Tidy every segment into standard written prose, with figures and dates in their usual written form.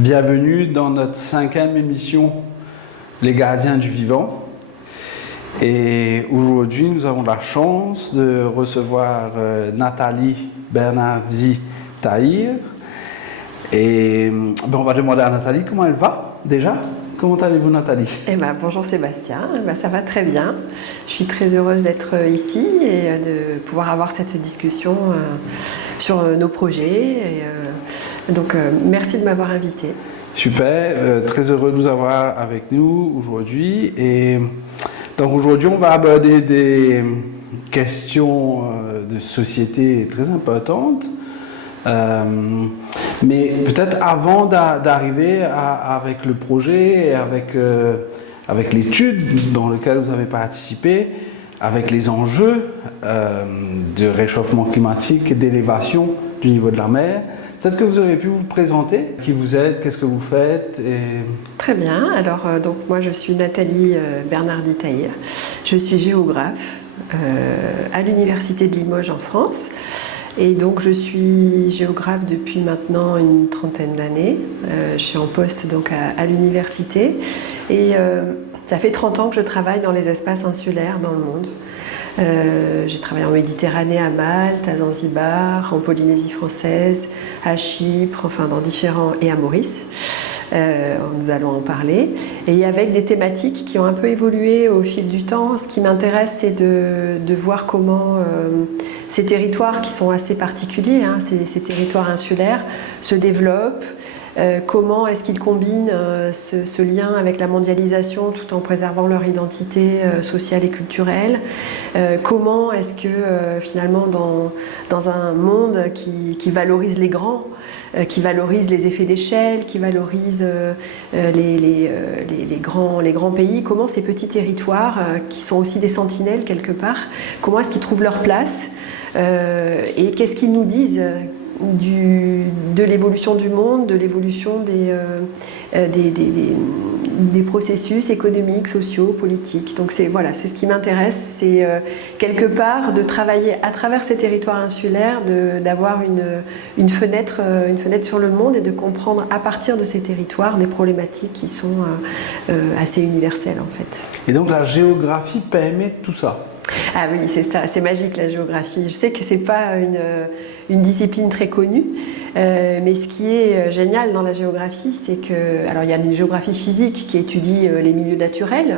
Bienvenue dans notre 5e émission Les Gardiens du Vivant. Et aujourd'hui, nous avons la chance de recevoir Nathalie Bernardi-Tahir. Et on va demander à Nathalie comment elle va déjà. Comment allez-vous, Nathalie? Bonjour Sébastien, ça va très bien. Je suis très heureuse d'être ici et de pouvoir avoir cette discussion sur nos projets. Donc merci de m'avoir invité. Super, très heureux de vous avoir avec nous aujourd'hui. Et donc aujourd'hui, on va aborder des questions de société très importantes. Mais peut-être avant d'arriver avec le projet et avec l'étude dans laquelle vous avez participé, avec les enjeux de réchauffement climatique et d'élévation du niveau de la mer, peut-être que vous auriez pu vous présenter, qui vous êtes, qu'est-ce que vous faites Très bien, alors donc moi je suis Nathalie Bernardi-Tahir, je suis géographe à l'Université de Limoges en France. Et donc je suis géographe depuis maintenant une trentaine d'années. Je suis en poste donc à l'université et ça fait 30 ans que je travaille dans les espaces insulaires dans le monde. J'ai travaillé en Méditerranée, à Malte, à Zanzibar, en Polynésie française, à Chypre, enfin dans différents et à Maurice. Nous allons en parler. Et avec des thématiques qui ont un peu évolué au fil du temps. Ce qui m'intéresse, c'est de voir comment ces territoires qui sont assez particuliers, ces territoires insulaires, se développent. Comment est-ce qu'ils combinent ce lien avec la mondialisation tout en préservant leur identité sociale et culturelle. Comment est-ce que finalement dans un monde qui valorise les grands, qui valorise les effets d'échelle, qui valorise les grands pays, comment ces petits territoires qui sont aussi des sentinelles quelque part, comment est-ce qu'ils trouvent leur place et qu'est-ce qu'ils nous disent de l'évolution du monde, de l'évolution des processus économiques, sociaux, politiques. Donc c'est ce qui m'intéresse, c'est quelque part de travailler à travers ces territoires insulaires, d'avoir une fenêtre sur le monde et de comprendre à partir de ces territoires des problématiques qui sont assez universelles en fait. Et donc la géographie permet tout ça? Ah oui, c'est ça, c'est magique la géographie. Je sais que c'est pas une discipline très connue, mais ce qui est génial dans la géographie, c'est que, alors il y a une géographie physique qui étudie les milieux naturels,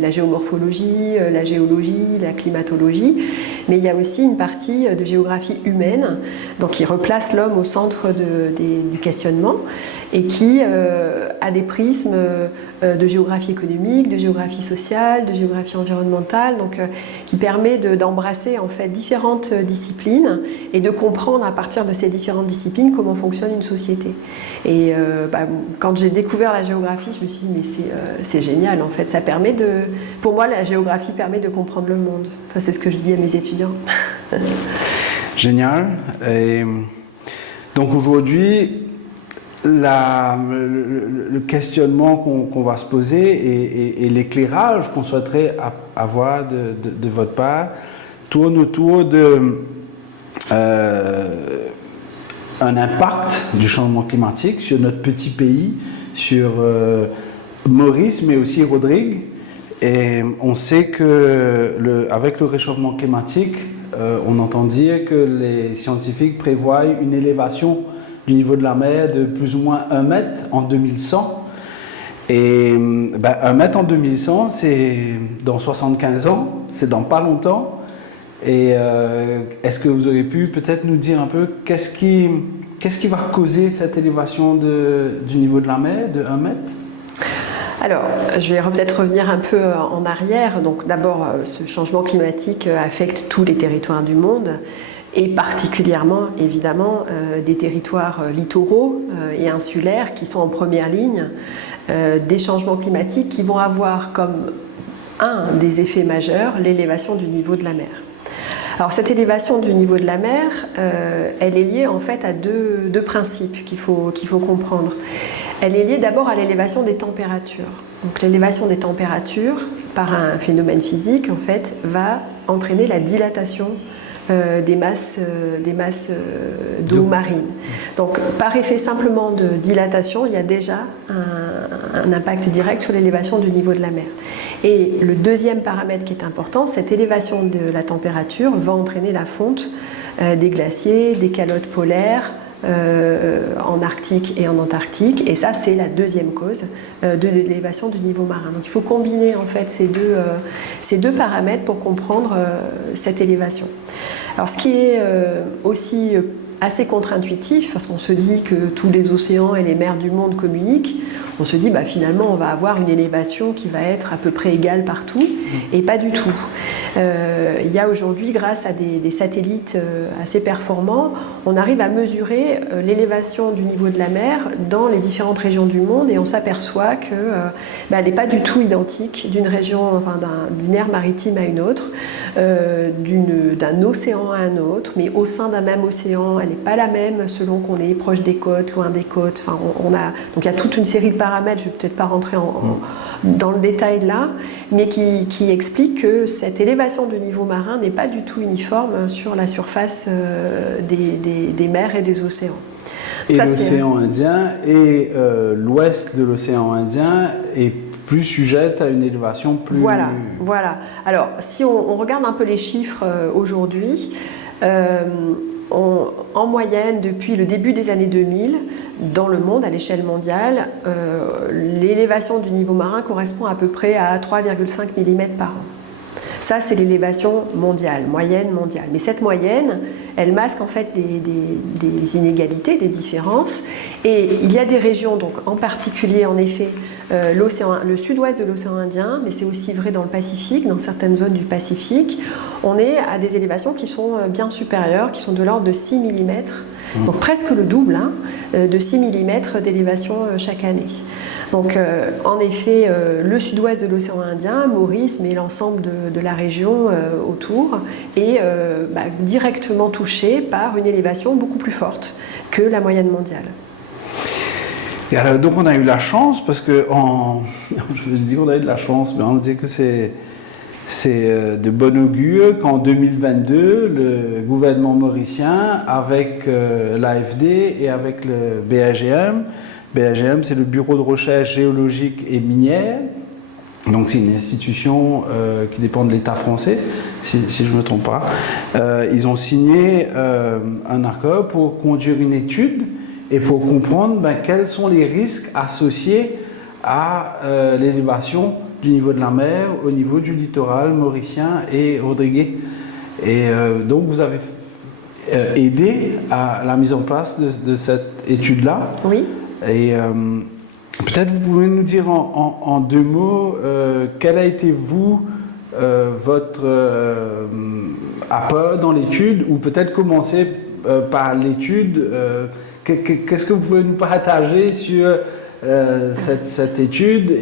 la géomorphologie, la géologie, la climatologie, mais il y a aussi une partie de géographie humaine, donc qui replace l'homme au centre du questionnement et qui a des prismes de géographie économique, de géographie sociale, de géographie environnementale, donc qui permet d'embrasser en fait différentes disciplines et de comprendre à partir de ces différentes disciplines comment fonctionne une société. Et quand j'ai découvert la géographie, je me suis dit mais c'est génial en fait. Pour moi, la géographie permet de comprendre le monde. Enfin, c'est ce que je dis à mes étudiants. Génial. Et donc aujourd'hui, le questionnement qu'on va se poser et l'éclairage qu'on souhaiterait avoir de votre part tourne autour un impact du changement climatique sur notre petit pays, sur Maurice, mais aussi Rodrigue. Et on sait que avec le réchauffement climatique, on entend dire que les scientifiques prévoient une élévation du niveau de la mer de plus ou moins 1 mètre en 2100. Et 1 mètre en 2100, c'est dans 75 ans, c'est dans pas longtemps. Et est-ce que vous auriez pu peut-être nous dire un peu qu'est-ce qui va causer cette élévation du niveau de la mer de 1 mètre? Alors, je vais peut-être revenir un peu en arrière. Donc d'abord, ce changement climatique affecte tous les territoires du monde et particulièrement, évidemment, des territoires littoraux et insulaires qui sont en première ligne des changements climatiques qui vont avoir comme un des effets majeurs l'élévation du niveau de la mer. Alors cette élévation du niveau de la mer, elle est liée en fait à deux principes qu'il faut comprendre. Elle est liée d'abord à l'élévation des températures. Donc l'élévation des températures, par un phénomène physique, en fait, va entraîner la dilatation des masses d'eau marine. Donc par effet simplement de dilatation, il y a déjà un impact direct sur l'élévation du niveau de la mer. Et le deuxième paramètre qui est important, cette élévation de la température va entraîner la fonte des glaciers, des calottes polaires, en Arctique et en Antarctique, et ça c'est la deuxième cause de l'élévation du niveau marin. Donc il faut combiner en fait ces deux paramètres pour comprendre cette élévation. Alors ce qui est aussi assez contre-intuitif, parce qu'on se dit que tous les océans et les mers du monde communiquent, on se dit finalement on va avoir une élévation qui va être à peu près égale partout, et pas du tout. Il y a aujourd'hui, grâce à des satellites assez performants, on arrive à mesurer l'élévation du niveau de la mer dans les différentes régions du monde, et on s'aperçoit qu'elle n'est pas du tout identique d'une région, d'une aire maritime à une autre, d'un océan à un autre, mais au sein d'un même océan, elle n'est pas la même selon qu'on est proche des côtes, loin des côtes. Donc il y a toute une série de paramètres, je ne vais peut-être pas rentrer dans le détail là, mais qui explique que cette élévation du niveau marin n'est pas du tout uniforme sur la surface des mers et des océans. Et l'océan Indien et l'ouest de l'océan Indien est plus sujette à une élévation plus... Voilà. Alors, si on regarde un peu les chiffres aujourd'hui, en moyenne, depuis le début des années 2000, dans le monde, à l'échelle mondiale, l'élévation du niveau marin correspond à peu près à 3,5 mm par an. Ça, c'est l'élévation mondiale, moyenne mondiale. Mais cette moyenne, elle masque en fait des inégalités, des différences. Et il y a des régions, donc en particulier, en effet, le sud-ouest de l'océan Indien, mais c'est aussi vrai dans le Pacifique, dans certaines zones du Pacifique, on est à des élévations qui sont bien supérieures, qui sont de l'ordre de 6 mm, donc presque le double, de 6 mm d'élévation chaque année. Donc en effet, le sud-ouest de l'océan Indien, Maurice, mais l'ensemble de la région autour, est directement touché par une élévation beaucoup plus forte que la moyenne mondiale. Et alors, donc on a eu la chance, parce que je dis qu'on a eu de la chance, mais on dit que c'est de bon augure qu'en 2022, le gouvernement mauricien, avec l'AFD et avec le BAGM, c'est le Bureau de recherche géologique et minière, donc c'est une institution qui dépend de l'État français, si je ne me trompe pas, ils ont signé un accord pour conduire une étude et pour comprendre quels sont les risques associés à l'élévation du niveau de la mer au niveau du littoral mauricien et rodriguais. Et donc vous avez aidé à la mise en place de cette étude-là. Oui. Et peut-être vous pouvez nous dire en deux mots quel a été votre apport dans l'étude, ou peut-être commencer par l'étude. Qu'est-ce que vous pouvez nous partager sur cette étude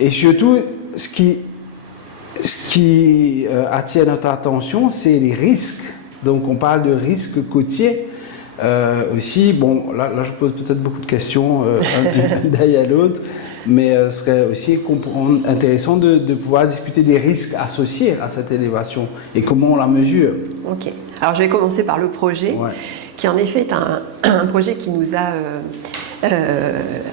et surtout ce qui attire notre attention, c'est les risques. Donc on parle de risques côtiers aussi. Bon, là je pose peut-être beaucoup de questions d'un à l'autre, mais ce serait aussi intéressant de pouvoir discuter des risques associés à cette élévation et comment on la mesure. Ok. Alors je vais commencer par le projet, qui en effet est un projet qui nous a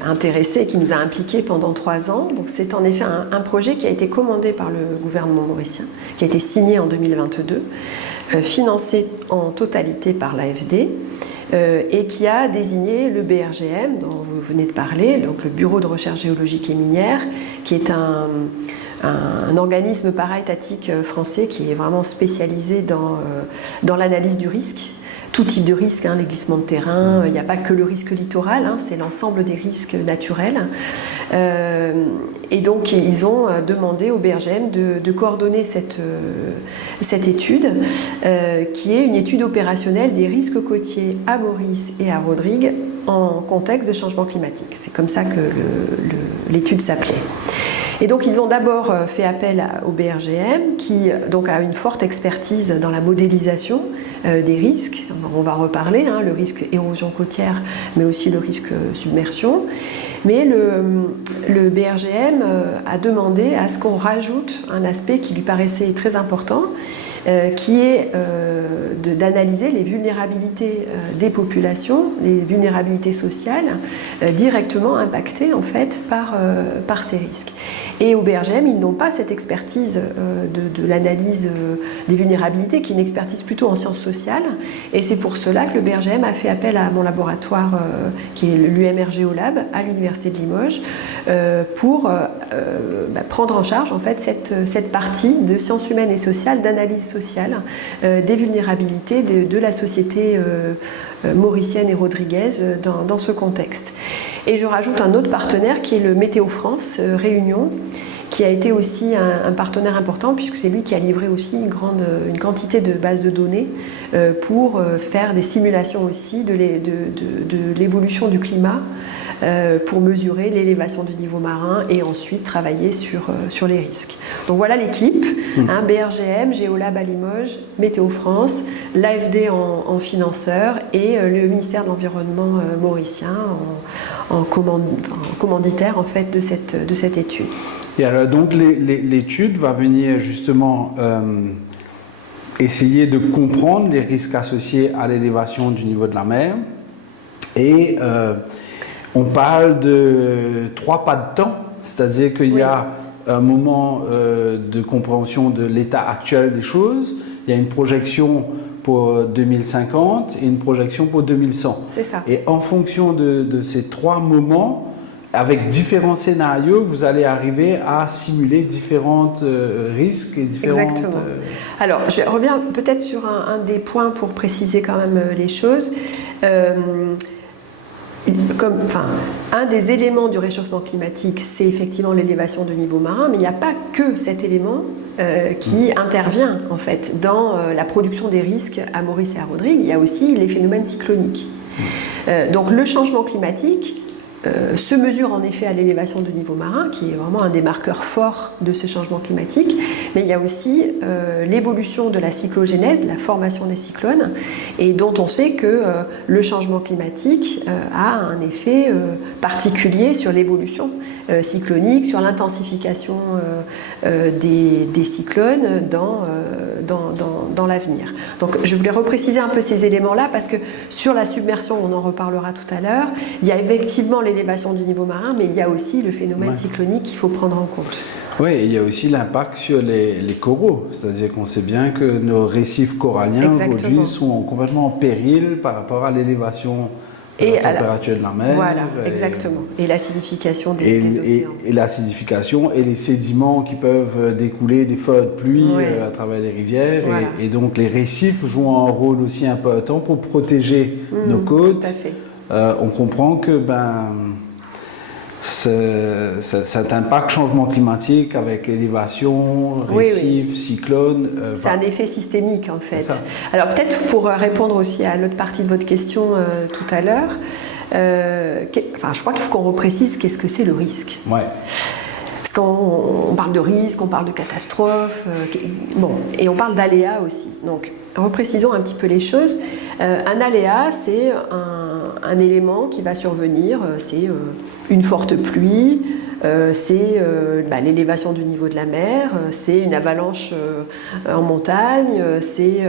intéressés, qui nous a impliqués pendant 3 ans. Donc c'est en effet un projet qui a été commandé par le gouvernement mauricien, qui a été signé en 2022, financé en totalité par l'AFD, et qui a désigné le BRGM, dont vous venez de parler, donc le Bureau de recherche géologique et minière, qui est un organisme para-étatique français qui est vraiment spécialisé dans l'analyse du risque. Tout type de risque, les glissements de terrain, il n'y a pas que le risque littoral, c'est l'ensemble des risques naturels. Et donc ils ont demandé au BRGM de coordonner cette étude, qui est une étude opérationnelle des risques côtiers à Maurice et à Rodrigue en contexte de changement climatique. C'est comme ça que l'étude s'appelait. Et donc ils ont d'abord fait appel au BRGM, qui donc a une forte expertise dans la modélisation des risques. On va reparler, le risque érosion côtière, mais aussi le risque submersion. Mais le BRGM a demandé à ce qu'on rajoute un aspect qui lui paraissait très important, qui est d'analyser les vulnérabilités des populations, les vulnérabilités sociales directement impactées en fait par ces risques. Et au BRGM, ils n'ont pas cette expertise de l'analyse des vulnérabilités, qui est une expertise plutôt en sciences sociales. Et c'est pour cela que le BRGM a fait appel à mon laboratoire, qui est l'UMR Géolab, à l'Université de Limoges, pour prendre en charge en fait cette partie de sciences humaines et sociales, d'analyse sociale des vulnérabilités de la société mauricienne et rodriguaise dans ce contexte. Et je rajoute un autre partenaire qui est le Météo France Réunion, qui a été aussi un partenaire important, puisque c'est lui qui a livré aussi une quantité de bases de données pour faire des simulations aussi de l'évolution du climat, pour mesurer l'élévation du niveau marin et ensuite travailler sur les risques. Donc voilà l'équipe, BRGM, Géolab à Limoges, Météo France, l'AFD en financeur et le ministère de l'Environnement mauricien en commanditaire en fait de cette étude. Et alors donc l'étude va venir justement essayer de comprendre les risques associés à l'élévation du niveau de la mer et on parle de 3 pas de temps, c'est-à-dire qu'il y a un moment de compréhension de l'état actuel des choses, il y a une projection pour 2050 et une projection pour 2100. C'est ça. Et en fonction de ces 3 moments, avec différents scénarios, vous allez arriver à simuler différents risques et différentes... Exactement. Alors, je reviens peut-être sur un des points pour préciser quand même les choses. Un des éléments du réchauffement climatique, c'est effectivement l'élévation du niveau marin, mais il n'y a pas que cet élément qui intervient en fait dans la production des risques à Maurice et à Rodrigue. Il y a aussi les phénomènes cycloniques. Donc le changement climatique se mesure en effet à l'élévation du niveau marin, qui est vraiment un des marqueurs forts de ce changement climatique, mais il y a aussi l'évolution de la cyclogénèse, la formation des cyclones, et dont on sait que le changement climatique a un effet particulier sur l'évolution cyclonique, sur l'intensification des cyclones dans l'avenir. Donc je voulais repréciser un peu ces éléments-là, parce que sur la submersion, on en reparlera tout à l'heure, il y a effectivement l'élévation du niveau marin, mais il y a aussi le phénomène cyclonique qu'il faut prendre en compte. Oui, il y a aussi l'impact sur les coraux, c'est-à-dire qu'on sait bien que nos récifs coralliens aujourd'hui sont complètement en péril par rapport à l'élévation de la température de la mer. Voilà, exactement. Et l'acidification des océans. Et l'acidification et les sédiments qui peuvent découler des feux de pluie à travers les rivières. Voilà. Et donc les récifs jouent un rôle aussi important pour protéger nos côtes. Tout à fait. On comprend que cet impact changement climatique avec élévation, récifs, cyclones... c'est un effet systémique en fait. Alors peut-être pour répondre aussi à l'autre partie de votre question tout à l'heure, je crois qu'il faut qu'on reprécise qu'est-ce que c'est le risque. Ouais. Parce qu'on parle de risque, on parle de catastrophe, et on parle d'aléas aussi. Donc reprécisons un petit peu les choses. Un aléa, c'est un élément qui va survenir, c'est une forte pluie, c'est l'élévation du niveau de la mer, c'est une avalanche en montagne, c'est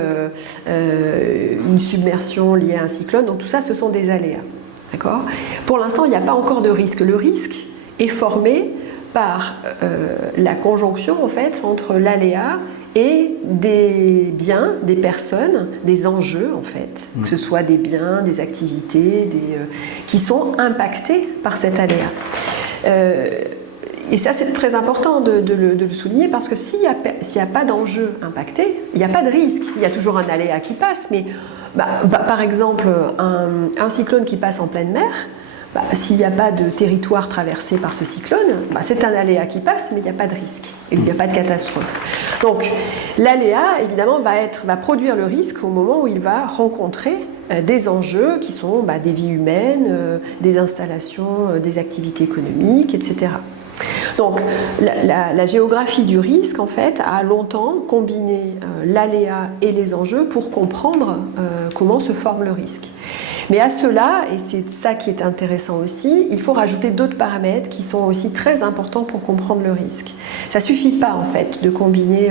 une submersion liée à un cyclone. Donc tout ça, ce sont des aléas. D'accord ? Pour l'instant, il n'y a pas encore de risque. Le risque est formé par la conjonction en fait entre l'aléa et des biens, des personnes, des enjeux en fait, que ce soit des biens, des activités, qui sont impactés par cet aléa. Et ça c'est très important de le souligner, parce que s'il n'y a pas d'enjeu impacté, il n'y a pas de risque. Il y a toujours un aléa qui passe, mais par exemple un cyclone qui passe en pleine mer, s'il n'y a pas de territoire traversé par ce cyclone, c'est un aléa qui passe, mais il n'y a pas de risque, et il n'y a pas de catastrophe. Donc l'aléa, évidemment, va produire le risque au moment où il va rencontrer des enjeux qui sont des vies humaines, des installations, des activités économiques, etc. Donc la géographie du risque, en fait, a longtemps combiné l'aléa et les enjeux pour comprendre comment se forme le risque. Mais à cela, et c'est ça qui est intéressant aussi, il faut rajouter d'autres paramètres qui sont aussi très importants pour comprendre le risque. Ça ne suffit pas en fait de combiner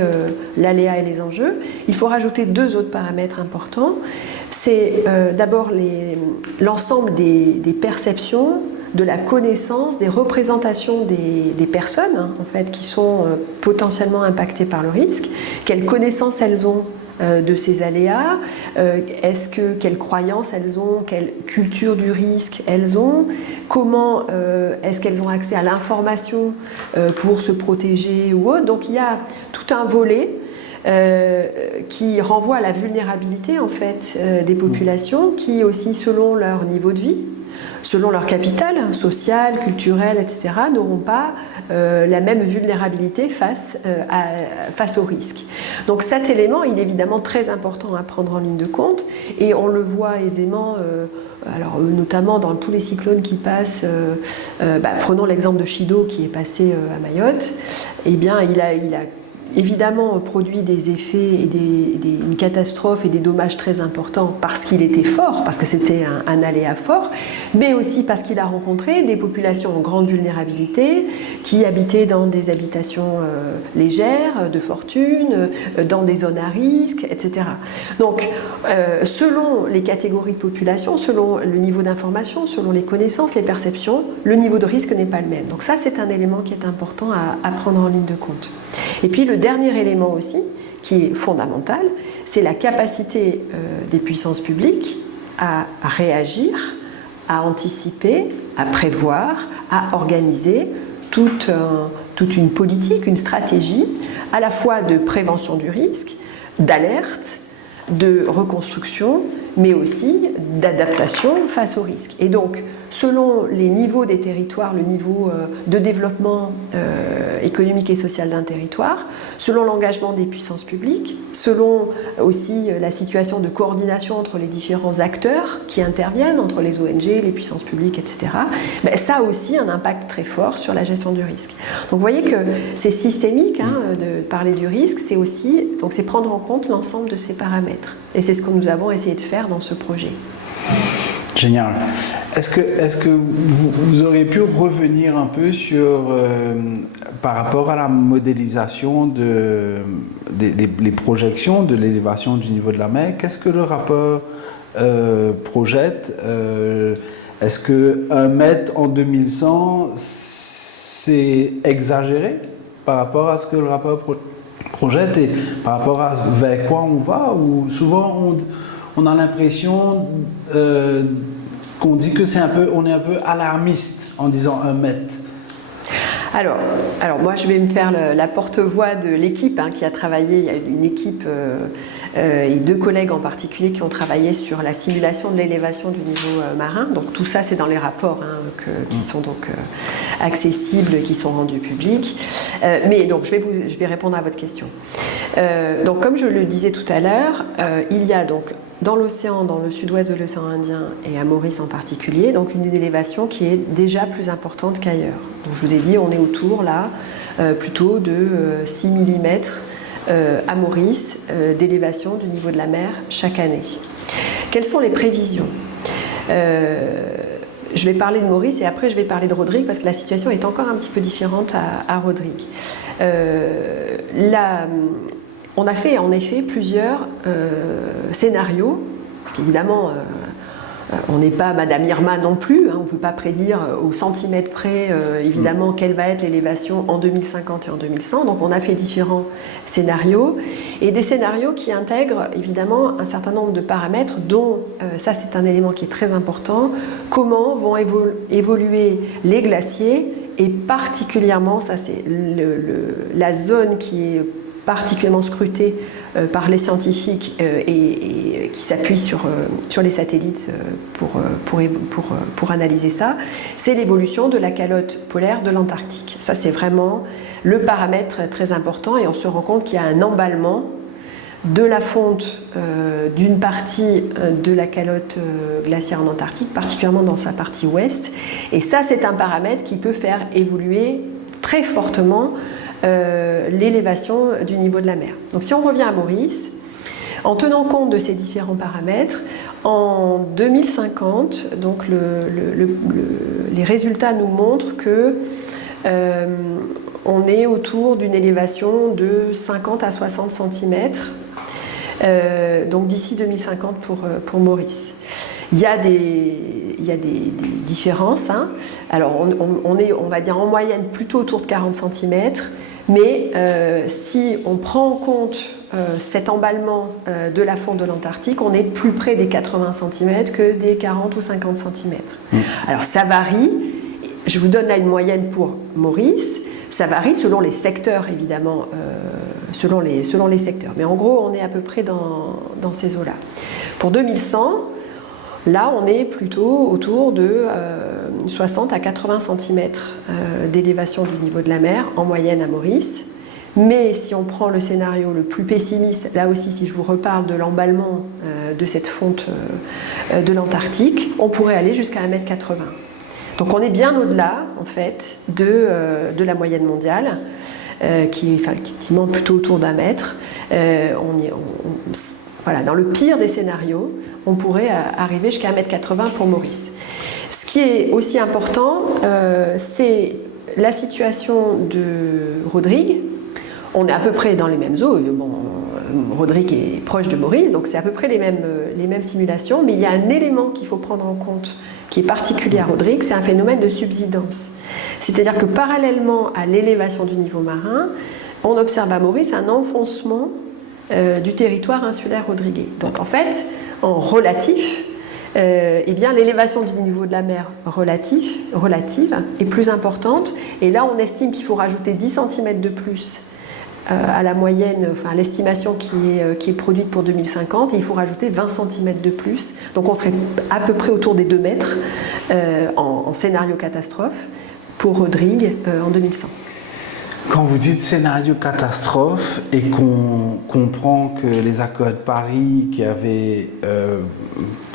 l'aléa et les enjeux, il faut rajouter deux autres paramètres importants. C'est d'abord l'ensemble des perceptions, de la connaissance, des représentations des personnes en fait, qui sont potentiellement impactées par le risque, quelles connaissances elles ont de ces aléas, quelles croyances elles ont, quelle culture du risque elles ont, comment est-ce qu'elles ont accès à l'information pour se protéger ou autre. Donc il y a tout un volet qui renvoie à la vulnérabilité en fait, des populations qui aussi selon leur niveau de vie, selon leur capital social, culturel, etc., n'auront pas la même vulnérabilité face au risque. Donc cet élément, il est évidemment très important à prendre en ligne de compte et on le voit aisément, alors, notamment dans tous les cyclones qui passent, prenons l'exemple de Chido qui est passé à Mayotte, eh bien il a évidemment produit des effets et une catastrophe et des dommages très importants parce qu'il était fort, parce que c'était un aléa fort, mais aussi parce qu'il a rencontré des populations en grande vulnérabilité qui habitaient dans des habitations légères, de fortune, dans des zones à risque, etc. Donc, selon les catégories de population, selon le niveau d'information, selon les connaissances, les perceptions, le niveau de risque n'est pas le même. Donc ça, c'est un élément qui est important à prendre en ligne de compte. Et puis le dernier élément aussi, qui est fondamental, c'est la capacité des puissances publiques à réagir, à anticiper, à prévoir, à organiser toute une politique, une stratégie, à la fois de prévention du risque, d'alerte, de reconstruction, mais aussi d'adaptation face au risque. Et donc, selon les niveaux des territoires, le niveau de développement économique et social d'un territoire, selon l'engagement des puissances publiques, selon aussi la situation de coordination entre les différents acteurs qui interviennent, entre les ONG, les puissances publiques, etc., ça a aussi un impact très fort sur la gestion du risque. Donc vous voyez que c'est systémique de parler du risque, c'est prendre en compte l'ensemble de ces paramètres. Et c'est ce que nous avons essayé de faire dans ce projet. Génial. Est-ce que vous auriez pu revenir un peu sur, par rapport à la modélisation des projections de l'élévation du niveau de la mer, qu'est-ce que le rapport projette? Est-ce que 1 mètre en 2100, c'est exagéré par rapport à ce que le rapport projette et par rapport à vers quoi on va? Ou souvent on a l'impression qu'on dit que on est un peu alarmiste en disant 1 mètre. Alors moi je vais me faire la porte-voix de l'équipe qui a travaillé. Il y a une équipe et 2 collègues en particulier qui ont travaillé sur la simulation de l'élévation du niveau marin. Donc tout ça c'est dans les rapports qui sont donc accessibles, qui sont rendus publics. Mais donc je vais répondre à votre question. Donc comme je le disais tout à l'heure, il y a donc dans l'océan, dans le sud-ouest de l'océan Indien et à Maurice en particulier, donc une élévation qui est déjà plus importante qu'ailleurs. Donc je vous ai dit, on est autour là plutôt de 6 mm à Maurice d'élévation du niveau de la mer chaque année. Quelles sont les prévisions ? Je vais parler de Maurice et après je vais parler de Rodrigue parce que la situation est encore un petit peu différente à Rodrigue. On a fait en effet plusieurs scénarios, parce qu'évidemment on n'est pas Madame Irma non plus, on ne peut pas prédire au centimètre près évidemment quelle va être l'élévation en 2050 et en 2100, donc on a fait différents scénarios, et des scénarios qui intègrent évidemment un certain nombre de paramètres dont, ça c'est un élément qui est très important, comment vont évoluer les glaciers, et particulièrement, ça c'est la zone qui est particulièrement scrutée par les scientifiques et qui s'appuient sur les satellites pour analyser ça, c'est l'évolution de la calotte polaire de l'Antarctique. Ça, c'est vraiment le paramètre très important et on se rend compte qu'il y a un emballement de la fonte d'une partie de la calotte glaciaire en Antarctique, particulièrement dans sa partie ouest. Et ça, c'est un paramètre qui peut faire évoluer très fortement l'élévation du niveau de la mer. Donc si on revient à Maurice, en tenant compte de ces différents paramètres, en 2050, donc les résultats nous montrent que on est autour d'une élévation de 50 à 60 cm, donc d'ici 2050 pour Maurice. Il y a des différences, hein. Alors on va dire en moyenne plutôt autour de 40 cm, mais si on prend en compte cet emballement de la fonte de l'Antarctique, on est plus près des 80 cm que des 40 ou 50 cm. Alors ça varie, je vous donne là une moyenne pour Maurice, ça varie selon les secteurs évidemment, selon les secteurs, mais en gros on est à peu près dans ces eaux-là. Pour 2100, là on est plutôt autour de 60 à 80 cm d'élévation du niveau de la mer en moyenne à Maurice. Mais si on prend le scénario le plus pessimiste, là aussi si je vous reparle de l'emballement de cette fonte de l'Antarctique, on pourrait aller jusqu'à 1,80 m. Donc on est bien au-delà en fait de la moyenne mondiale, qui est effectivement plutôt autour d'1 mètre. Voilà, dans le pire des scénarios, on pourrait arriver jusqu'à 1,80 m pour Maurice. Ce qui est aussi important, c'est la situation de Rodrigue. On est à peu près dans les mêmes eaux. Bon, Rodrigue est proche de Maurice, donc c'est à peu près les mêmes simulations, mais il y a un élément qu'il faut prendre en compte qui est particulier à Rodrigue, c'est un phénomène de subsidence. C'est-à-dire que parallèlement à l'élévation du niveau marin, on observe à Maurice un enfoncement du territoire insulaire rodriguais. Donc en fait, en relatif, eh bien, l'élévation du niveau de la mer relative est plus importante, et là on estime qu'il faut rajouter 10 cm de plus à la moyenne, enfin à l'estimation qui est produite pour 2050, et il faut rajouter 20 cm de plus. Donc on serait à peu près autour des 2 mètres en scénario catastrophe pour Rodrigue en 2100. Quand vous dites scénario catastrophe et qu'on comprend que les accords de Paris qui avaient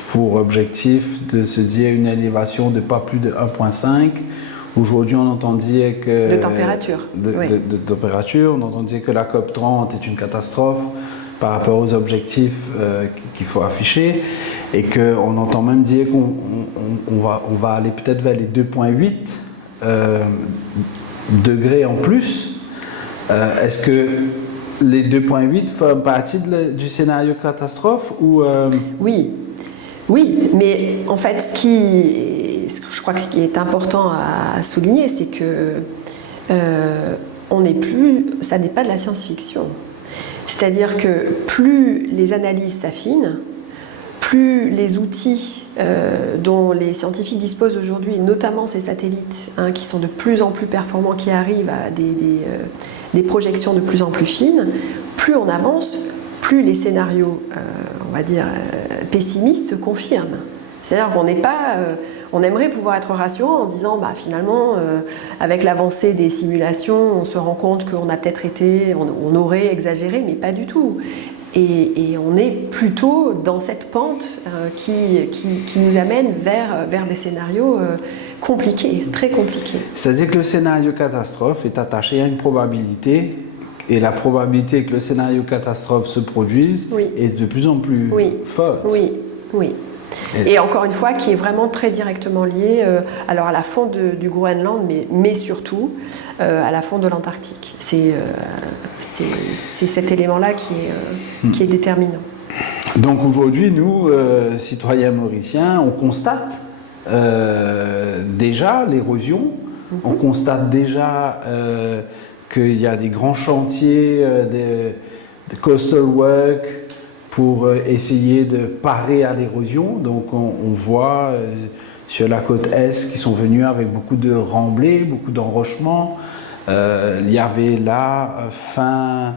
pour objectif de se dire une élévation de pas plus de 1,5, aujourd'hui, on entend dire que... De température. De température. On entend dire que la COP30 est une catastrophe par rapport aux objectifs qu'il faut afficher. Et qu'on entend même dire qu'on va aller peut-être vers les 2,8 degrés en plus. Est-ce que les 2,8 font partie du scénario catastrophe ou Oui, mais en fait, je crois que ce qui est important à souligner, c'est que ça n'est pas de la science-fiction. C'est-à-dire que plus les analyses s'affinent, plus les outils dont les scientifiques disposent aujourd'hui, notamment ces satellites qui sont de plus en plus performants, qui arrivent à des projections de plus en plus fines, plus on avance, plus les scénarios, on va dire, pessimistes se confirment. C'est-à-dire qu'on n'est pas... on aimerait pouvoir être rassurant en disant finalement, avec l'avancée des simulations, on se rend compte qu'on a peut-être on aurait exagéré, mais pas du tout. Et on est plutôt dans cette pente qui nous amène vers des scénarios compliqués, très compliqués. C'est-à-dire que le scénario catastrophe est attaché à une probabilité, et la probabilité que le scénario catastrophe se produise est de plus en plus forte. Oui. Et encore une fois, qui est vraiment très directement lié alors à la fonte du Groenland, mais surtout à la fonte de l'Antarctique. C'est cet élément-là qui est déterminant. Donc aujourd'hui, nous, citoyens mauriciens, on constate déjà l'érosion, on constate déjà qu'il y a des grands chantiers de coastal work pour essayer de parer à l'érosion. Donc on voit sur la côte Est qui sont venus avec beaucoup de remblais, beaucoup d'enrochements. Il y avait là, fin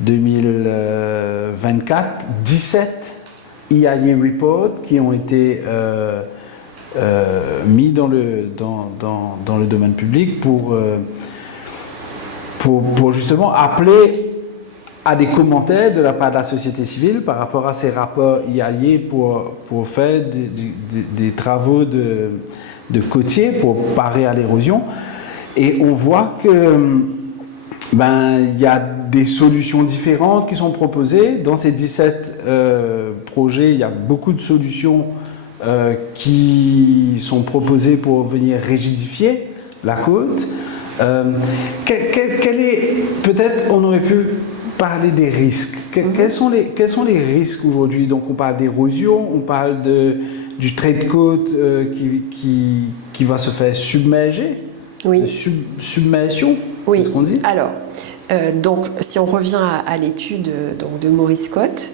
2024, 17 EIA Reports qui ont été mis dans le domaine public pour justement appeler à des commentaires de la part de la société civile par rapport à ces rapports IAIE pour faire des travaux de côtiers pour parer à l'érosion. Et on voit que il y a des solutions différentes qui sont proposées. Dans ces 17 projets, il y a beaucoup de solutions qui sont proposées pour venir rigidifier la côte. Peut-être on aurait pu parler des risques. Quels sont les risques aujourd'hui? Donc on parle d'érosion, on parle du trait de côte qui va se faire submerger. Oui. Submersion, oui. C'est ce qu'on dit? Alors, donc si on revient à l'étude de Maurice Scott,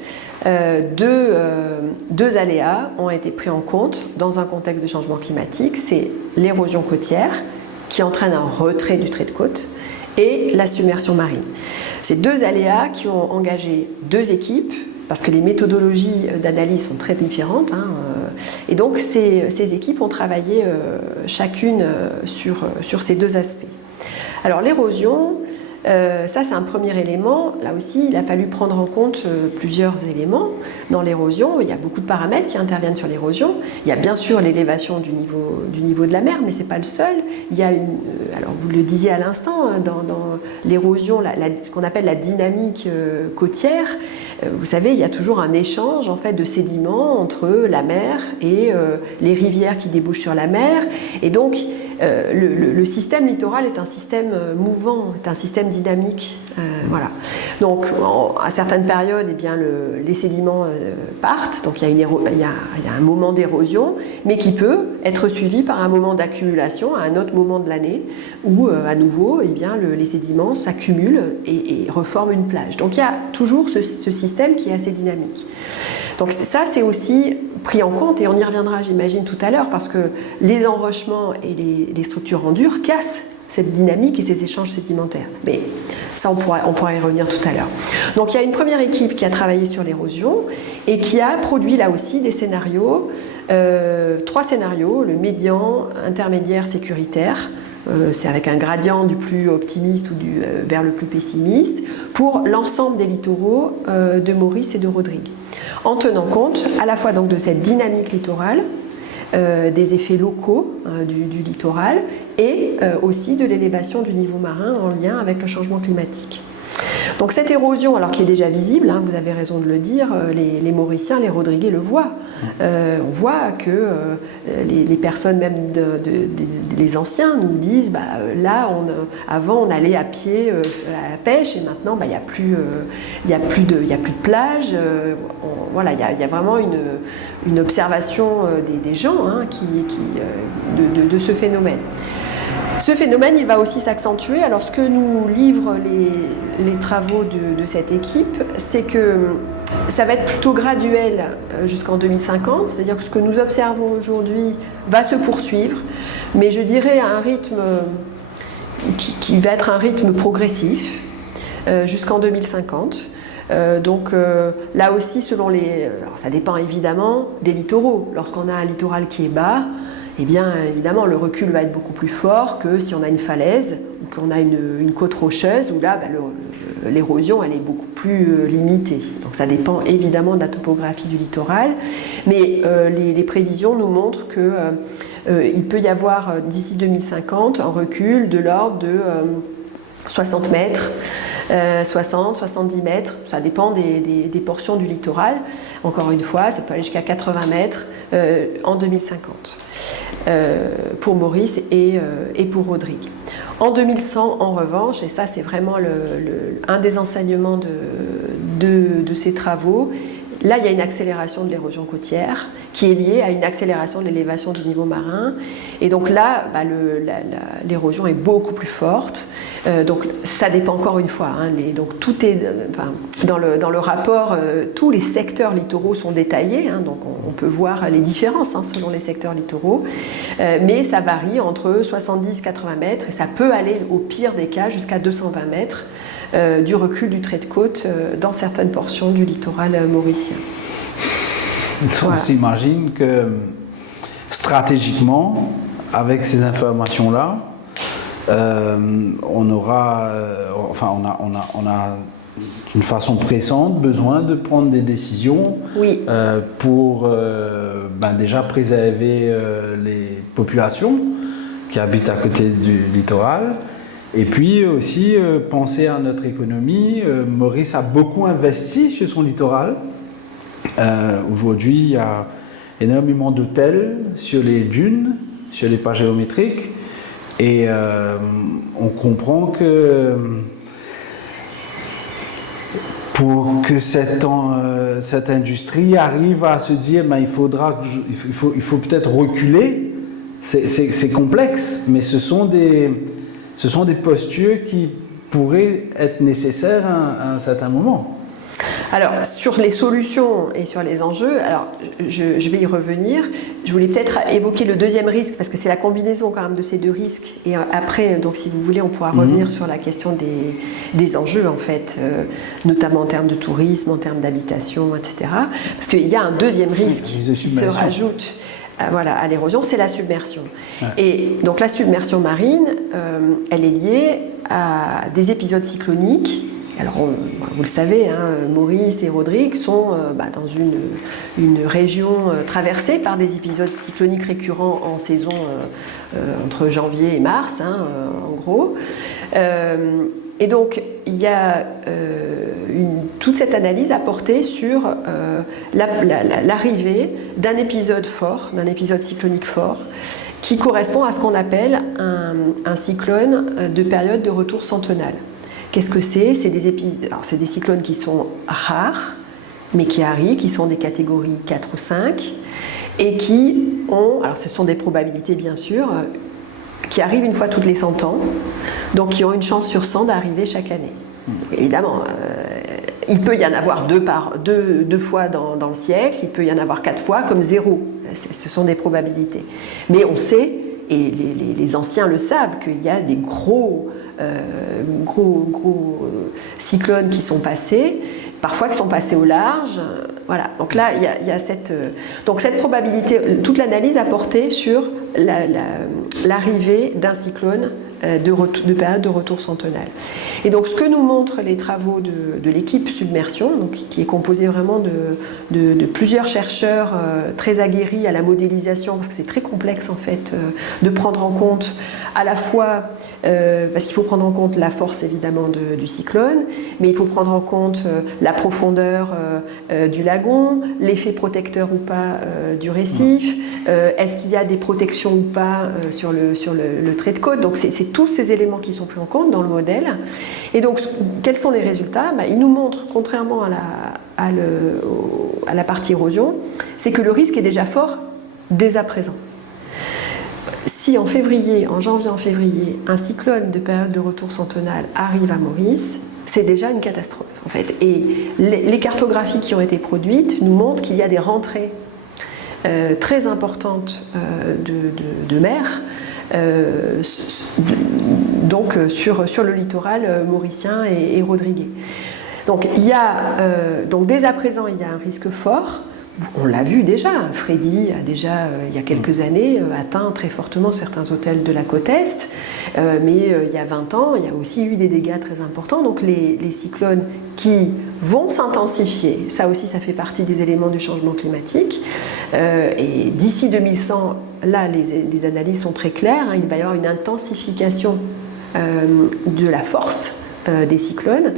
deux aléas ont été pris en compte dans un contexte de changement climatique. C'est l'érosion côtière qui entraîne un retrait du trait de côte et la submersion marine. Ces deux aléas qui ont engagé deux équipes, parce que les méthodologies d'analyse sont très différentes, et donc ces équipes ont travaillé chacune sur ces deux aspects. Alors l'érosion, ça c'est un premier élément. Là aussi, il a fallu prendre en compte plusieurs éléments. Dans l'érosion, il y a beaucoup de paramètres qui interviennent sur l'érosion. Il y a bien sûr l'élévation du niveau de la mer, mais ce n'est pas le seul. Il y a alors vous le disiez à l'instant, dans l'érosion, ce qu'on appelle la dynamique côtière, vous savez, il y a toujours un échange en fait de sédiments entre la mer et les rivières qui débouchent sur la mer. Et donc, le système littoral est un système mouvant, est un système dynamique. Voilà. Donc, à certaines périodes, eh bien, les sédiments partent, donc il y a un moment d'érosion, mais qui peut être suivi par un moment d'accumulation à un autre moment de l'année, où à nouveau, eh bien, les sédiments s'accumulent et reforment une plage. Donc il y a toujours ce système qui est assez dynamique. Donc ça, c'est aussi pris en compte, et on y reviendra, j'imagine, tout à l'heure, parce que les enrochements et les structures en dur cassent cette dynamique et ces échanges sédimentaires. Mais ça, on pourra y revenir tout à l'heure. Donc il y a une première équipe qui a travaillé sur l'érosion et qui a produit là aussi des scénarios, 3 scénarios, le médian, intermédiaire, sécuritaire. C'est avec un gradient du plus optimiste ou vers le plus pessimiste, pour l'ensemble des littoraux de Maurice et de Rodrigue, en tenant compte à la fois donc de cette dynamique littorale, des effets locaux du littoral et aussi de l'élévation du niveau marin en lien avec le changement climatique. Donc cette érosion, alors qui est déjà visible, vous avez raison de le dire, les Mauriciens, les Rodriguais le voient. On voit que les personnes, même les anciens, nous disent là, avant on allait à pied à la pêche et maintenant il n'y a plus de plage. Voilà, il y a vraiment une observation des gens de ce phénomène. Ce phénomène, il va aussi s'accentuer. Alors, ce que nous livrent les travaux de cette équipe, c'est que ça va être plutôt graduel jusqu'en 2050, c'est-à-dire que ce que nous observons aujourd'hui va se poursuivre, mais je dirais à un rythme qui va être un rythme progressif jusqu'en 2050. Donc là aussi, alors ça dépend évidemment des littoraux. Lorsqu'on a un littoral qui est bas, eh bien évidemment le recul va être beaucoup plus fort que si on a une falaise ou qu'on a une côte rocheuse où là l'érosion elle est beaucoup plus limitée. Donc ça dépend évidemment de la topographie du littoral, mais les prévisions nous montrent que il peut y avoir d'ici 2050 un recul de l'ordre de 60 mètres, 60, 70 mètres, ça dépend des portions du littoral. Encore une fois, ça peut aller jusqu'à 80 mètres en 2050 pour Maurice et pour Rodrigue. En 2100, en revanche, et ça c'est vraiment un des enseignements de ces travaux, là il y a une accélération de l'érosion côtière qui est liée à une accélération de l'élévation du niveau marin. Et donc là, l'érosion est beaucoup plus forte. Donc ça dépend encore une fois. Donc tout est, dans le rapport, tous les secteurs littoraux sont détaillés. Donc on peut voir les différences selon les secteurs littoraux. Mais ça varie entre 70-80 mètres et ça peut aller au pire des cas jusqu'à 220 mètres du recul du trait de côte dans certaines portions du littoral mauricien. On s'imagine que stratégiquement, avec ces informations-là, on a d'une façon pressante besoin de prendre des décisions pour déjà préserver les populations. qui habitent à côté du littoral. Et puis aussi penser à notre économie. Maurice a beaucoup investi sur son littoral. Aujourd'hui, il y a énormément d'hôtels sur les dunes, sur les pas géométriques. Et on comprend que pour que cette industrie arrive à se dire il faut peut-être reculer, c'est complexe, mais ce sont des postures qui pourraient être nécessaires à un certain moment. Alors, sur les solutions et sur les enjeux, alors je vais y revenir. Je voulais peut-être évoquer le deuxième risque, parce que c'est la combinaison quand même de ces deux risques. Et après, donc si vous voulez, on pourra revenir sur la question des enjeux, en fait, notamment en termes de tourisme, en termes d'habitation, etc. Parce qu'il y a un deuxième risque qui se rajoute à l'érosion, c'est la submersion. Ouais. Et donc la submersion marine, elle est liée à des épisodes cycloniques. Alors, vous le savez, Maurice et Rodrigue sont dans une région traversée par des épisodes cycloniques récurrents en saison entre janvier et mars, en gros. Et donc, il y a toute cette analyse à porter sur l'arrivée d'un épisode fort, d'un épisode cyclonique fort, qui correspond à ce qu'on appelle un cyclone de période de retour centenale. Qu'est-ce que c'est ? C'est des cyclones qui sont rares, mais qui arrivent, qui sont des catégories 4 ou 5, et qui ont, alors ce sont des probabilités bien sûr, qui arrivent une fois toutes les 100 ans, donc qui ont une chance sur 100 d'arriver chaque année. Donc, évidemment, il peut y en avoir deux fois dans le siècle, il peut y en avoir 4 fois comme 0. Ce sont des probabilités. Mais on sait, et les anciens le savent, qu'il y a des gros cyclones qui sont passés, parfois qui sont passés au large. Voilà. Donc là, il y a cette probabilité, toute l'analyse a porté sur l'arrivée d'un cyclone de période de retour centenale. Et donc ce que nous montrent les travaux de l'équipe Submersion, donc, qui est composée vraiment de plusieurs chercheurs très aguerris à la modélisation, parce que c'est très complexe en fait de prendre en compte à la fois, parce qu'il faut prendre en compte la force évidemment du cyclone, mais il faut prendre en compte la profondeur du lagon, l'effet protecteur ou pas du récif, est-ce qu'il y a des protections ou pas sur le trait de côte. Donc c'est tous ces éléments qui sont pris en compte dans le modèle. Et donc quels sont les résultats ? Ils nous montrent, contrairement à la partie érosion, c'est que le risque est déjà fort dès à présent. Si en janvier-février, un cyclone de période de retour centenale arrive à Maurice, c'est déjà une catastrophe en fait. Et les cartographies qui ont été produites nous montrent qu'il y a des rentrées très importantes de mer, donc sur le littoral mauricien et rodriguais. Donc dès à présent il y a un risque fort. On l'a vu déjà, Freddy a déjà, il y a quelques années, atteint très fortement certains hôtels de la côte Est, mais il y a 20 ans, il y a aussi eu des dégâts très importants. Donc les cyclones qui vont s'intensifier, ça aussi ça fait partie des éléments du changement climatique, et d'ici 2100, là les analyses sont très claires, il va y avoir une intensification de la force des cyclones.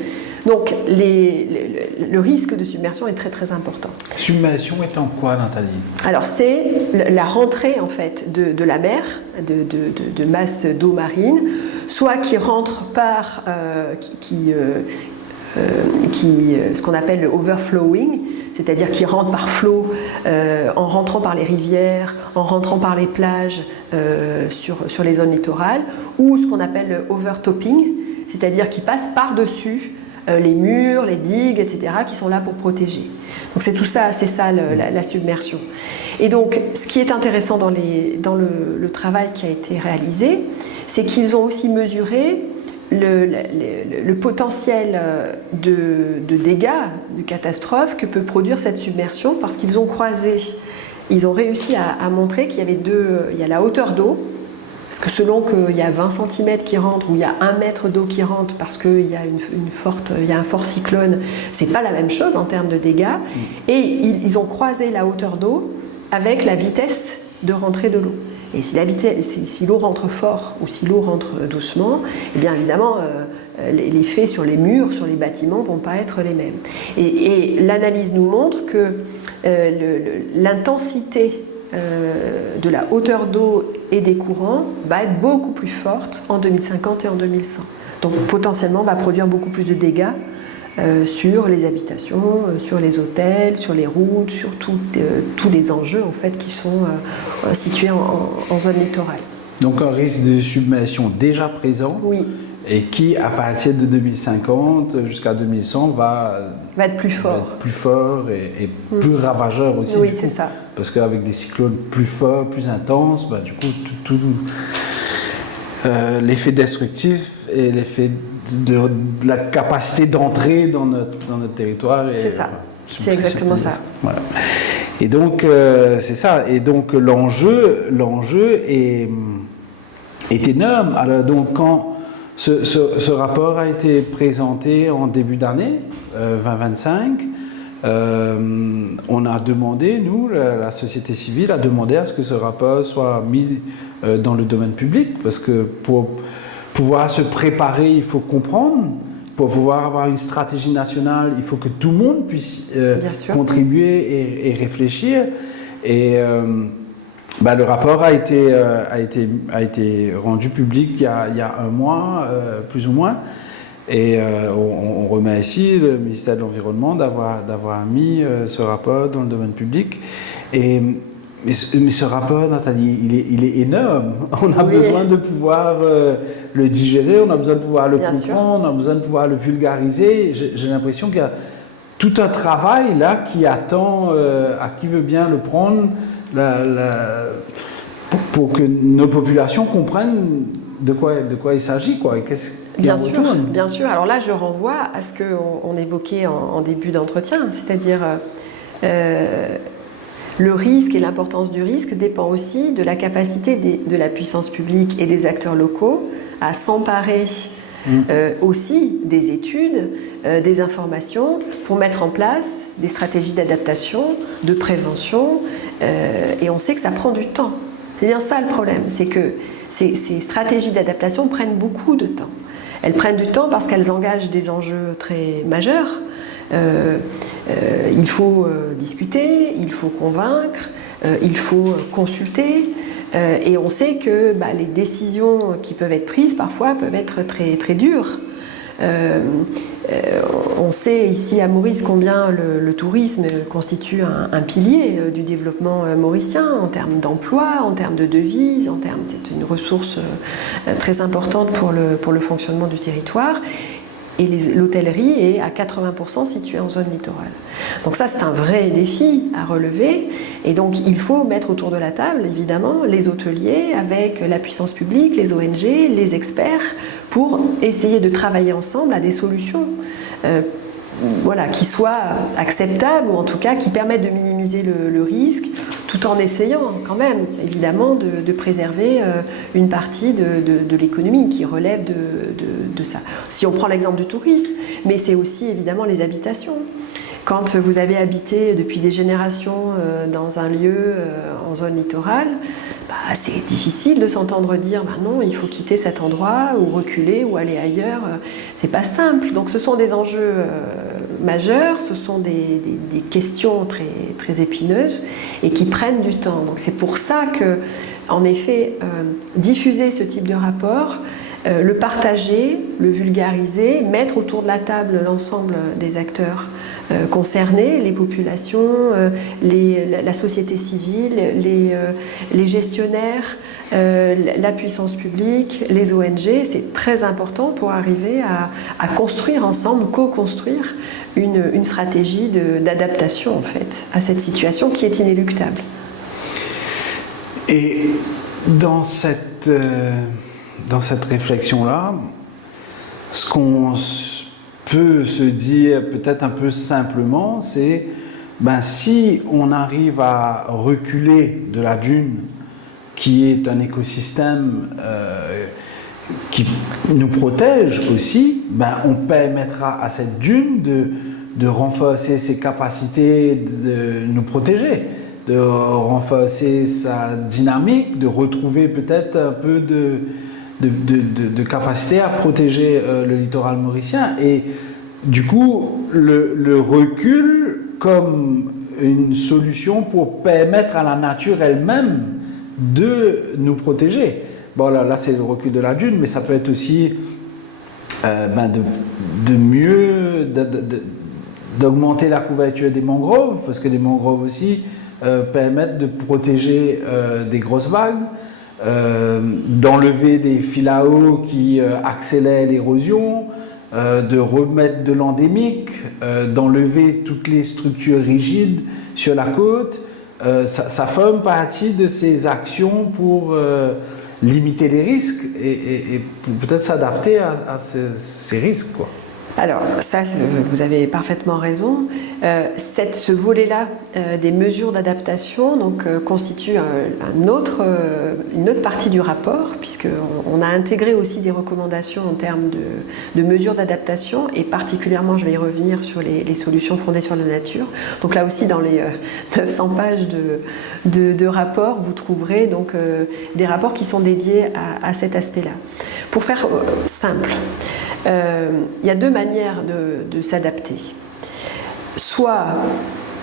Donc le risque de submersion est très très important. Submersion étant quoi, Nathalie ? Alors c'est la rentrée en fait de la mer, de masse d'eau marine, soit qui rentre par ce qu'on appelle le overflowing, c'est-à-dire qui rentre par flot, en rentrant par les rivières, en rentrant par les plages sur les zones littorales, ou ce qu'on appelle le overtopping, c'est-à-dire qui passe par-dessus les murs, les digues, etc., qui sont là pour protéger. Donc c'est tout ça, c'est ça la submersion. Et donc ce qui est intéressant dans le travail qui a été réalisé, c'est qu'ils ont aussi mesuré le potentiel de dégâts, de catastrophes que peut produire cette submersion, parce qu'ils ont réussi à montrer qu'il y avait il y a la hauteur d'eau, parce que selon qu'il y a 20 cm qui rentrent ou il y a 1 mètre d'eau qui rentre parce qu'il y a il y a un fort cyclone, c'est pas la même chose en termes de dégâts. Et ils ont croisé la hauteur d'eau avec la vitesse de rentrée de l'eau. Et si l'eau rentre fort ou si l'eau rentre doucement, eh bien évidemment, les effets sur les murs, sur les bâtiments ne vont pas être les mêmes. Et l'analyse nous montre que l'intensité de la hauteur d'eau et des courants va être beaucoup plus forte en 2050 et en 2100. Donc potentiellement va produire beaucoup plus de dégâts sur les habitations, sur les hôtels, sur les routes, sur tous les enjeux en fait, qui sont situés en zone littorale. Donc un risque de submersion déjà présent, oui, et qui à partir de 2050 jusqu'à 2100 va être plus fort. Va être plus fort et plus ravageur aussi. Oui, c'est ça. Parce qu'avec des cyclones plus forts, plus intenses, du coup, l'effet destructif et l'effet de la capacité d'entrer dans notre territoire. C'est ça, c'est exactement ça. Voilà. Et donc, c'est ça. Et donc, l'enjeu est énorme. Alors, donc, quand ce rapport a été présenté en début d'année 2025, on a demandé, nous, la société civile a demandé à ce que ce rapport soit mis dans le domaine public, parce que pour pouvoir se préparer, il faut comprendre. Pour pouvoir avoir une stratégie nationale, il faut que tout le monde puisse contribuer et réfléchir. Et le rapport a été rendu public il y a un mois, plus ou moins. Et on remercie le ministère de l'Environnement d'avoir mis ce rapport dans le domaine public. Mais ce rapport, Nathalie, il est énorme. On a besoin de pouvoir le digérer, on a besoin de pouvoir le comprendre, on a besoin de pouvoir le vulgariser. J'ai l'impression qu'il y a tout un travail là qui attend à qui veut bien le prendre pour que nos populations comprennent de quoi il s'agit, quoi. Bien sûr. Alors là, je renvoie à ce qu'on évoquait en début d'entretien, c'est-à-dire le risque et l'importance du risque dépend aussi de la capacité de la puissance publique et des acteurs locaux à s'emparer aussi des études, des informations pour mettre en place des stratégies d'adaptation, de prévention, et on sait que ça prend du temps. C'est bien ça le problème, c'est que ces stratégies d'adaptation prennent beaucoup de temps. Elles prennent du temps parce qu'elles engagent des enjeux très majeurs. Il faut discuter, il faut convaincre, il faut consulter, et on sait que les décisions qui peuvent être prises parfois peuvent être très, très dures. On sait ici à Maurice combien le tourisme constitue un pilier du développement mauricien en termes d'emploi, en termes de devises, c'est une ressource très importante pour le fonctionnement du territoire. Et l'hôtellerie est à 80% située en zone littorale. Donc ça, c'est un vrai défi à relever. Et donc, il faut mettre autour de la table, évidemment, les hôteliers avec la puissance publique, les ONG, les experts, pour essayer de travailler ensemble à des solutions qui soient acceptables, ou en tout cas qui permettent de minimiser le risque, tout en essayant quand même, évidemment, de préserver une partie de l'économie qui relève de ça. Si on prend l'exemple du tourisme, mais c'est aussi évidemment les habitations. Quand vous avez habité depuis des générations dans un lieu en zone littorale, c'est difficile de s'entendre dire non, il faut quitter cet endroit ou reculer ou aller ailleurs. C'est pas simple. Donc ce sont des enjeux majeurs, ce sont des questions très, très épineuses et qui prennent du temps. Donc c'est pour ça que, en effet, diffuser ce type de rapport, le partager, le vulgariser, mettre autour de la table l'ensemble des acteurs concernés, les populations, la société civile, les gestionnaires, la puissance publique, les ONG, c'est très important pour arriver à construire ensemble, co-construire une stratégie d'adaptation en fait à cette situation qui est inéluctable. Et dans cette réflexion-là, ce qu'on peut se dire peut-être un peu simplement, c'est si on arrive à reculer de la dune, qui est un écosystème qui nous protège aussi, on permettra à cette dune de renforcer ses capacités de nous protéger. de renforcer sa dynamique, de retrouver peut-être un peu de capacité à protéger le littoral mauricien. Et du coup, le recul comme une solution pour permettre à la nature elle-même de nous protéger. Bon, là c'est le recul de la dune, mais ça peut être aussi d'augmenter la couverture des mangroves, parce que les mangroves aussi permettent de protéger des grosses vagues, d'enlever des filaos qui accélèrent l'érosion, de remettre de l'endémique, d'enlever toutes les structures rigides sur la côte. Ça forme partie de ces actions pour limiter les risques et peut-être s'adapter à ces risques, quoi. Alors ça, vous avez parfaitement raison. Ce volet-là des mesures d'adaptation constitue une autre partie du rapport, puisqu'on a intégré aussi des recommandations en termes de mesures d'adaptation, et particulièrement, je vais y revenir, sur les solutions fondées sur la nature. Donc là aussi, dans les 900 pages de rapports, vous trouverez des rapports qui sont dédiés à cet aspect-là. Pour faire simple, il y a deux manières de s'adapter. Soit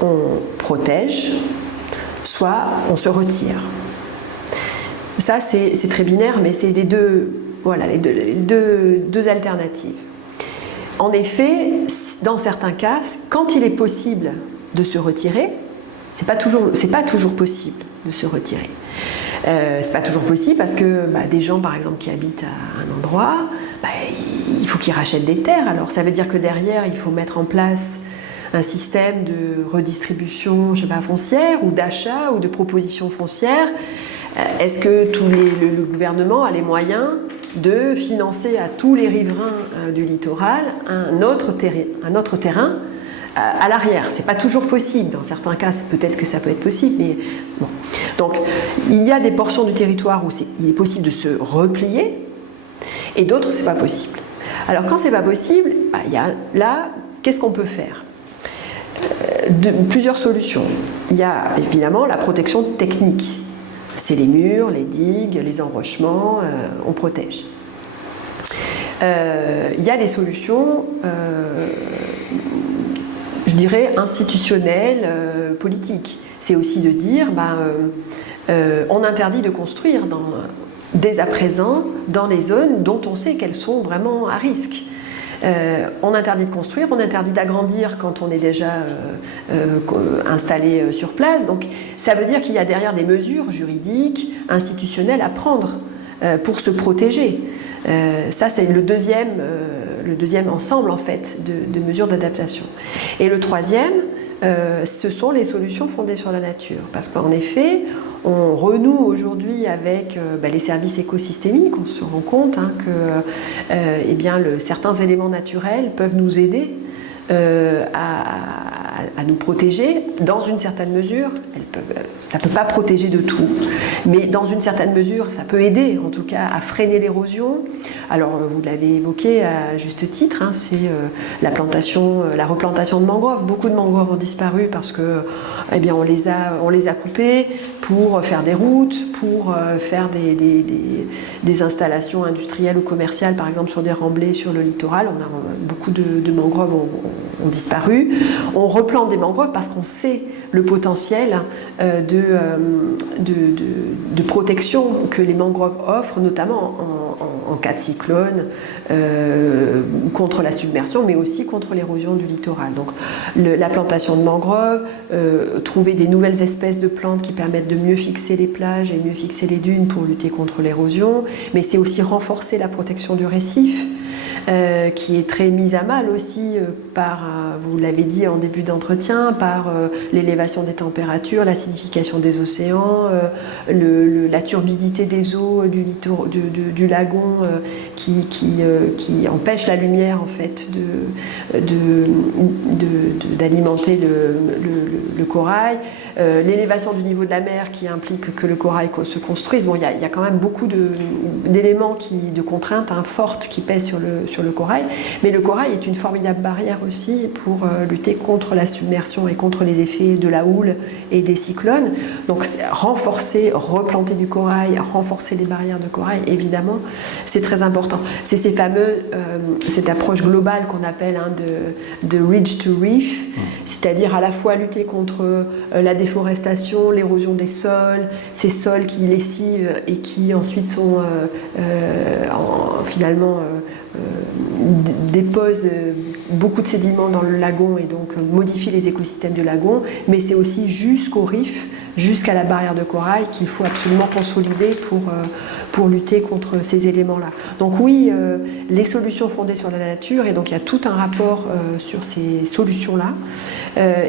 on protège, soit on se retire. Ça, c'est très binaire, mais c'est les deux alternatives. En effet, dans certains cas, quand il est possible de se retirer, c'est pas toujours possible de se retirer. C'est pas toujours possible parce que des gens, par exemple, qui habitent à un endroit, il faut qu'ils rachètent des terres. Alors ça veut dire que derrière, il faut mettre en place un système de redistribution, foncière, ou d'achat, ou de proposition foncière. Est-ce que le gouvernement a les moyens de financer à tous les riverains du littoral un autre terrain à l'arrière? C'est pas toujours possible. Dans certains cas, peut-être que ça peut être possible, mais bon. Donc, il y a des portions du territoire où il est possible de se replier, et d'autres, c'est pas possible. Alors, quand c'est pas possible, qu'est-ce qu'on peut faire? Plusieurs solutions. Il y a évidemment la protection technique. C'est les murs, les digues, les enrochements, on protège. Il y a des solutions, je dirais, institutionnelles, politiques. C'est aussi de dire, on interdit de construire dès à présent dans les zones dont on sait qu'elles sont vraiment à risque. On interdit de construire, on interdit d'agrandir quand on est déjà installé sur place. Donc ça veut dire qu'il y a derrière des mesures juridiques, institutionnelles à prendre pour se protéger. Ça, c'est le deuxième ensemble en fait de mesures d'adaptation. Et le troisième, ce sont les solutions fondées sur la nature. Parce qu'en effet, on renoue aujourd'hui avec les services écosystémiques. On se rend compte que certains éléments naturels peuvent nous aider à nous protéger dans une certaine mesure. Ça ne peut pas protéger de tout, mais dans une certaine mesure, ça peut aider en tout cas à freiner l'érosion. Alors vous l'avez évoqué à juste titre, c'est la replantation de mangroves. Beaucoup de mangroves ont disparu parce que on les a coupées pour faire des routes, pour faire des installations industrielles ou commerciales, par exemple sur des remblais sur le littoral. Beaucoup de mangroves ont disparu. On replante des mangroves parce qu'on sait le potentiel de protection que les mangroves offrent, notamment en cas de cyclone, contre la submersion, mais aussi contre l'érosion du littoral. Donc la plantation de mangroves, trouver des nouvelles espèces de plantes qui permettent de mieux fixer les plages et mieux fixer les dunes pour lutter contre l'érosion, mais c'est aussi renforcer la protection du récif, qui est très mise à mal aussi par, vous l'avez dit en début d'entretien, par l'élévation des températures, l'acidification des océans, la turbidité des eaux du lagon qui empêche la lumière en fait d'alimenter le corail, l'élévation du niveau de la mer qui implique que le corail se construise. Bon, il y a quand même beaucoup d'éléments, de contraintes fortes qui pèsent sur le corail, mais le corail est une formidable barrière aussi pour lutter contre la submersion et contre les effets de la houle et des cyclones. Donc renforcer, replanter du corail, renforcer les barrières de corail, évidemment, c'est très important. C'est cette approche globale qu'on appelle de ridge to reef, c'est-à-dire à la fois lutter contre la déforestation, l'érosion des sols, ces sols qui lessivent et qui ensuite sont finalement déposent beaucoup de sédiments dans le lagon et donc modifient les écosystèmes du lagon, mais c'est aussi jusqu'au reef, jusqu'à la barrière de corail qu'il faut absolument consolider pour lutter contre ces éléments-là. Donc oui, les solutions fondées sur la nature, et donc il y a tout un rapport sur ces solutions-là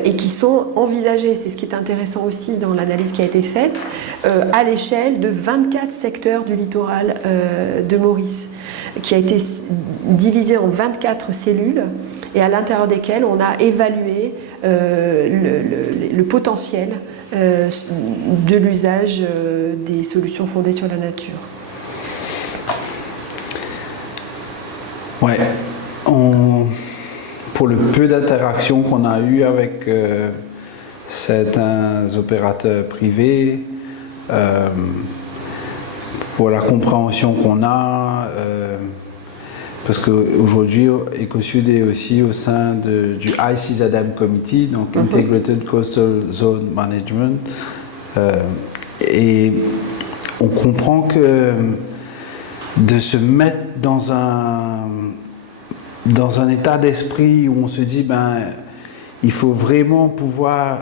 et qui sont envisagées, c'est ce qui est intéressant aussi dans l'analyse qui a été faite, à l'échelle de 24 secteurs du littoral de Maurice, qui a été divisé en 24 cellules et à l'intérieur desquelles on a évalué le potentiel de l'usage des solutions fondées sur la nature. Ouais, pour le peu d'interactions qu'on a eues avec certains opérateurs privés, pour la compréhension qu'on a, parce qu'aujourd'hui, Ecosud est aussi au sein du ICZM Committee, donc Integrated Coastal Zone Management, et on comprend que de se mettre dans un état d'esprit où on se dit il faut vraiment pouvoir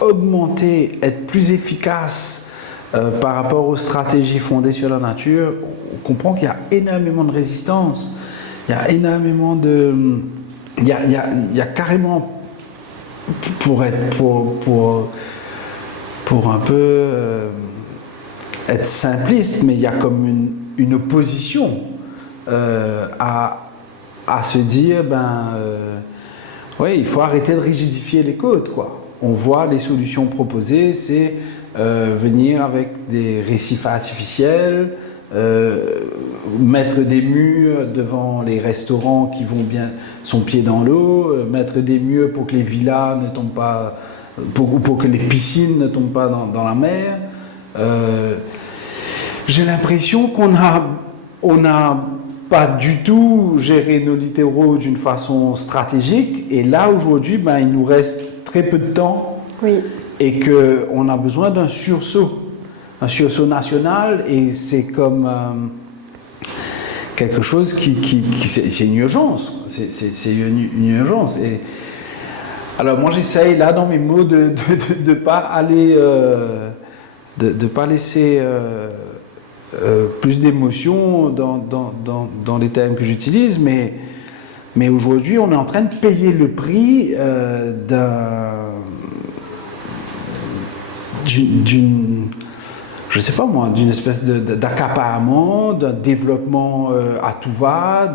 augmenter, être plus efficace par rapport aux stratégies fondées sur la nature, on comprend qu'il y a énormément de résistance, il y a énormément de... Il y a carrément, pour un peu être simpliste, mais il y a comme une opposition à se dire, il faut arrêter de rigidifier les côtes, quoi. On voit les solutions proposées, c'est venir avec des récifs artificiels, mettre des murs devant les restaurants qui vont bien son pied dans l'eau, mettre des murs pour que les villas ne tombent pas, pour que les piscines ne tombent pas dans la mer. J'ai l'impression qu'on a pas du tout géré nos littoraux d'une façon stratégique, et là aujourd'hui il nous reste très peu de temps. Oui. Et qu'on a besoin d'un sursaut national, et c'est comme quelque chose c'est une urgence, c'est une urgence. Et alors moi j'essaye là dans mes mots de pas aller, de pas laisser plus d'émotion dans les termes que j'utilise, mais aujourd'hui on est en train de payer le prix d'une espèce d'accaparement, d'un développement à tout va,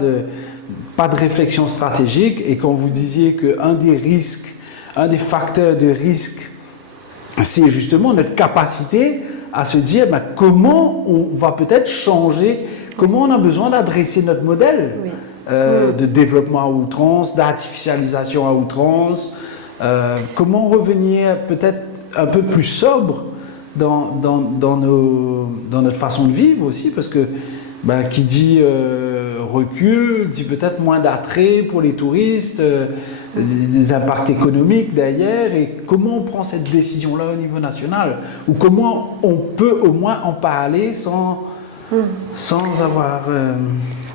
pas de réflexion stratégique. Et quand vous disiez qu'un des facteurs de risque, c'est justement notre capacité à se dire comment on va peut-être changer, comment on a besoin d'adresser notre modèle de développement à outrance, d'artificialisation à outrance, comment revenir peut-être un peu plus sobre dans notre façon de vivre aussi, parce que qui dit recul dit peut-être moins d'attrait pour les touristes, des impacts économiques derrière. Et comment on prend cette décision-là au niveau national, ou comment on peut au moins en parler sans avoir...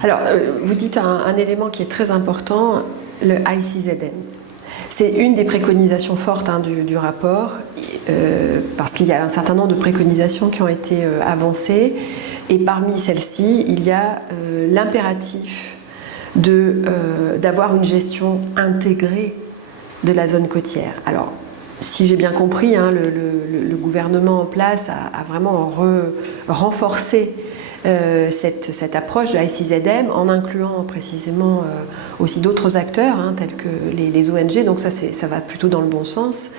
Alors, vous dites un élément qui est très important, le ICZM. C'est une des préconisations fortes du rapport, parce qu'il y a un certain nombre de préconisations qui ont été avancées, et parmi celles-ci, il y a l'impératif d'avoir une gestion intégrée de la zone côtière. Alors, si j'ai bien compris, le gouvernement en place a vraiment renforcé cette approche de ICZM, en incluant précisément aussi d'autres acteurs tels que les ONG, donc ça va plutôt dans le bon sens.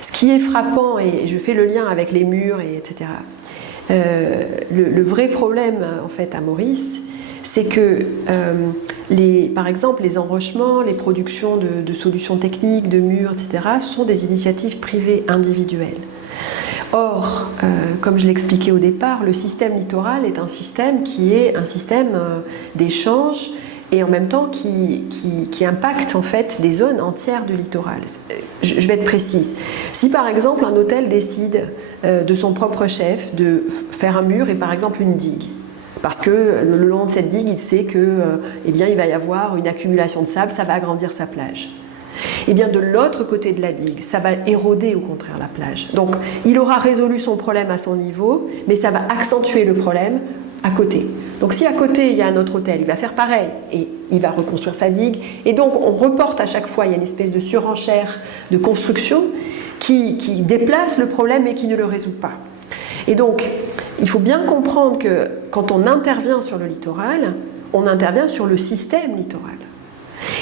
Ce qui est frappant, et je fais le lien avec les murs, etc., le vrai problème en fait à Maurice, c'est que, par exemple, les enrochements, les productions de solutions techniques, de murs, etc., sont des initiatives privées individuelles. Or, comme je l'expliquais au départ, le système littoral est un système qui est un système d'échange et en même temps qui impacte en fait des zones entières du littoral. Je vais être précise. Si par exemple un hôtel décide de son propre chef de faire un mur et par exemple une digue, parce que le long de cette digue, il sait que, eh bien, il va y avoir une accumulation de sable, ça va agrandir sa plage. Et bien de l'autre côté de la digue, ça va éroder au contraire la plage. Donc il aura résolu son problème à son niveau, mais ça va accentuer le problème à côté. Donc si à côté il y a un autre hôtel, il va faire pareil et il va reconstruire sa digue. Et donc on reporte à chaque fois, il y a une espèce de surenchère de construction qui déplace le problème et qui ne le résout pas. Et donc il faut bien comprendre que quand on intervient sur le littoral, on intervient sur le système littoral.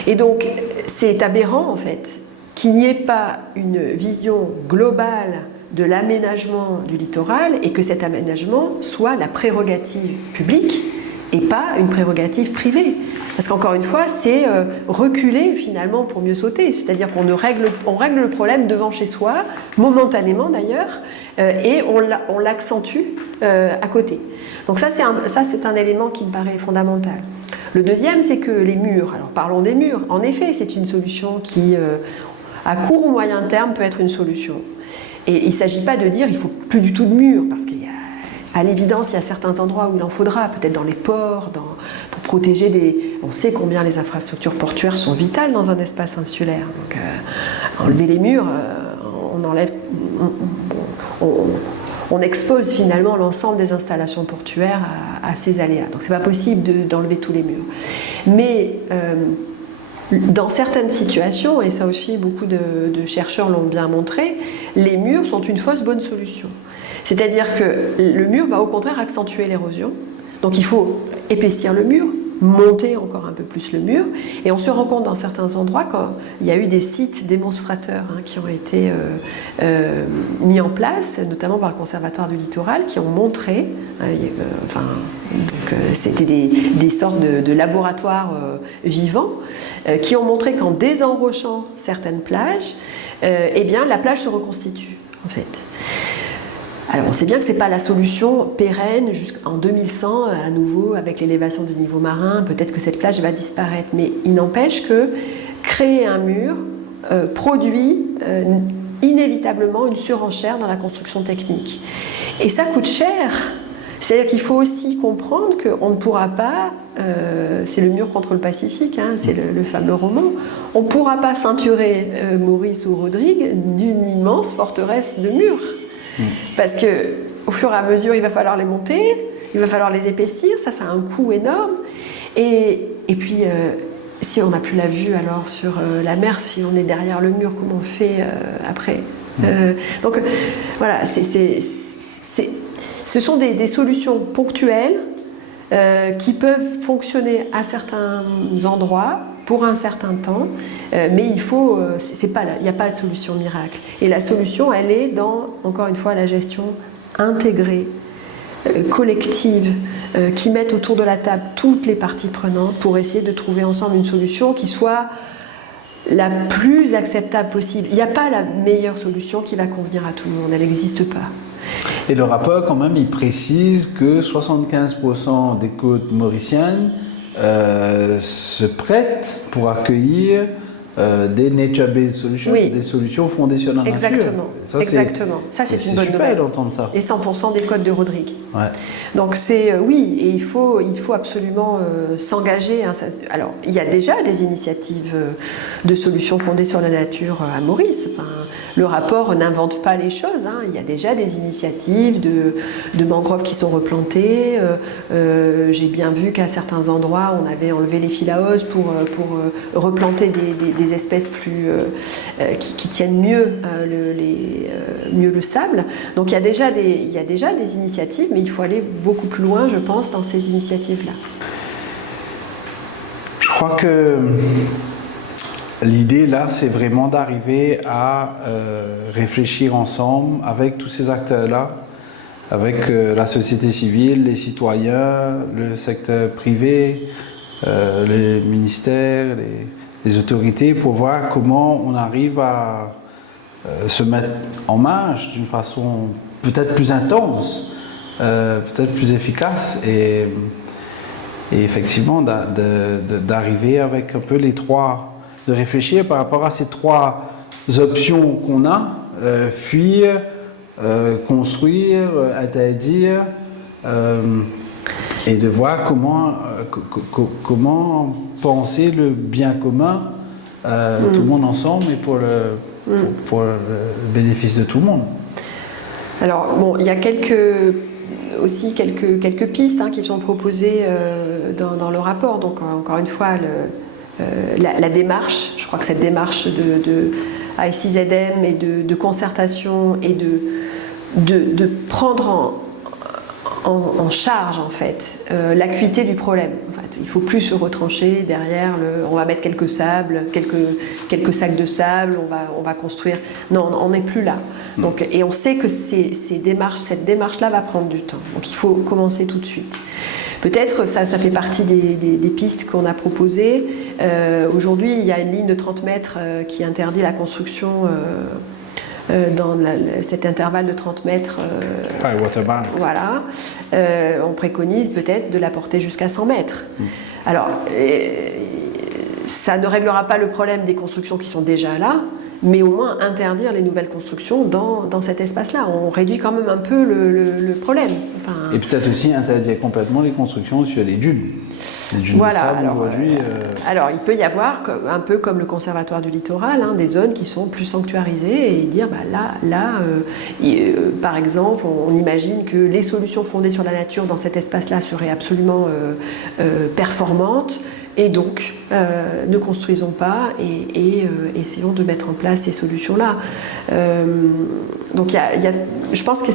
Et donc, c'est aberrant, en fait, qu'il n'y ait pas une vision globale de l'aménagement du littoral et que cet aménagement soit la prérogative publique et pas une prérogative privée. Parce qu'encore une fois, c'est reculer finalement pour mieux sauter. C'est-à-dire qu'on règle le problème devant chez soi, momentanément d'ailleurs, et on l'accentue à côté. Donc ça, c'est un élément qui me paraît fondamental. Le deuxième, c'est que les murs, alors parlons des murs, en effet, c'est une solution qui, à court ou moyen terme, peut être une solution. Et il ne s'agit pas de dire qu'il ne faut plus du tout de murs, parce qu'à l'évidence, il y a certains endroits où il en faudra, peut-être dans les ports, pour protéger des... On sait combien les infrastructures portuaires sont vitales dans un espace insulaire. Donc, enlever les murs, on expose finalement l'ensemble des installations portuaires à ces aléas. Donc c'est pas possible d'enlever tous les murs. Mais dans certaines situations, et ça aussi beaucoup de chercheurs l'ont bien montré, les murs sont une fausse bonne solution. C'est-à-dire que le mur va au contraire accentuer l'érosion. Donc il faut épaissir le mur, monter encore un peu plus le mur, et on se rend compte dans certains endroits quand il y a eu des sites démonstrateurs qui ont été mis en place, notamment par le Conservatoire du Littoral, qui ont montré, c'était des sortes de laboratoires vivants, qui ont montré qu'en désenrochant certaines plages, eh bien la plage se reconstitue en fait. Alors on sait bien que ce n'est pas la solution pérenne jusqu'en 2100, à nouveau avec l'élévation du niveau marin, peut-être que cette plage va disparaître, mais il n'empêche que créer un mur produit inévitablement une surenchère dans la construction technique. Et ça coûte cher, c'est-à-dire qu'il faut aussi comprendre qu'on ne pourra pas, c'est le mur contre le Pacifique, c'est le fameux roman, on ne pourra pas ceinturer Maurice ou Rodrigue d'une immense forteresse de murs. Parce qu'au fur et à mesure, il va falloir les monter, il va falloir les épaissir, ça a un coût énorme. Et puis, si on n'a plus la vue alors sur la mer, si on est derrière le mur, comment on fait après Donc voilà, ce sont des solutions ponctuelles qui peuvent fonctionner à certains endroits, pour un certain temps, mais il n'y a pas de solution miracle. Et la solution, elle est dans, encore une fois, la gestion intégrée, collective, qui mette autour de la table toutes les parties prenantes pour essayer de trouver ensemble une solution qui soit la plus acceptable possible. Il n'y a pas la meilleure solution qui va convenir à tout le monde, elle n'existe pas. Et le rapport, quand même, il précise que 75% des côtes mauriciennes se prêtent pour accueillir des nature-based solutions, oui. Des solutions fondées sur la nature. Exactement. Ça, c'est une bonne nouvelle. D'entendre ça. Et 100% des côtes de Rodrigue. Ouais. Donc oui, et il faut absolument s'engager. Alors, il y a déjà des initiatives de solutions fondées sur la nature à Maurice. Enfin, le rapport n'invente pas les choses. Il y a déjà des initiatives de mangroves qui sont replantées. J'ai bien vu qu'à certains endroits, on avait enlevé les filaos pour replanter des espèces plus qui tiennent mieux mieux le sable. Donc il y a déjà des initiatives, mais il faut aller beaucoup plus loin, je pense, dans ces initiatives-là. Je crois que l'idée là, c'est vraiment d'arriver à réfléchir ensemble avec tous ces acteurs-là avec la société civile, les citoyens, le secteur privé, les ministères, les autorités, pour voir comment on arrive à se mettre en marche d'une façon peut-être plus intense, peut-être plus efficace et effectivement d'arriver avec un peu de réfléchir par rapport à ces trois options qu'on a, fuir, construire, interdire, et de voir comment penser le bien commun, tout le monde ensemble et pour le bénéfice de tout le monde. Alors bon, il y a quelques pistes qui sont proposées dans le rapport. Donc encore une fois, la démarche, je crois que cette démarche de ASIZM et de concertation et de prendre en charge en fait l'acuité du problème. En fait, il ne faut plus se retrancher derrière on va mettre quelques sacs de sable, on va construire. Non, on n'est plus là. Donc, et on sait que cette démarche-là va prendre du temps. Donc il faut commencer tout de suite. Peut-être ça fait partie des pistes qu'on a proposées. Aujourd'hui, il y a une ligne de 30 mètres qui interdit la construction dans cet intervalle de 30 mètres. Voilà. On préconise peut-être de la porter jusqu'à 100 mètres. Alors, ça ne réglera pas le problème des constructions qui sont déjà là, mais au moins interdire les nouvelles constructions dans cet espace-là. On réduit quand même un peu le problème. Enfin, et peut-être aussi interdire complètement les constructions sur les dunes. Les dunes voilà, de sable aujourd'hui. Alors, il peut y avoir, un peu comme le Conservatoire du littoral, des zones qui sont plus sanctuarisées et dire, par exemple, on imagine que les solutions fondées sur la nature dans cet espace-là seraient absolument performantes. Et donc, ne construisons pas et essayons de mettre en place ces solutions-là. Donc, je pense que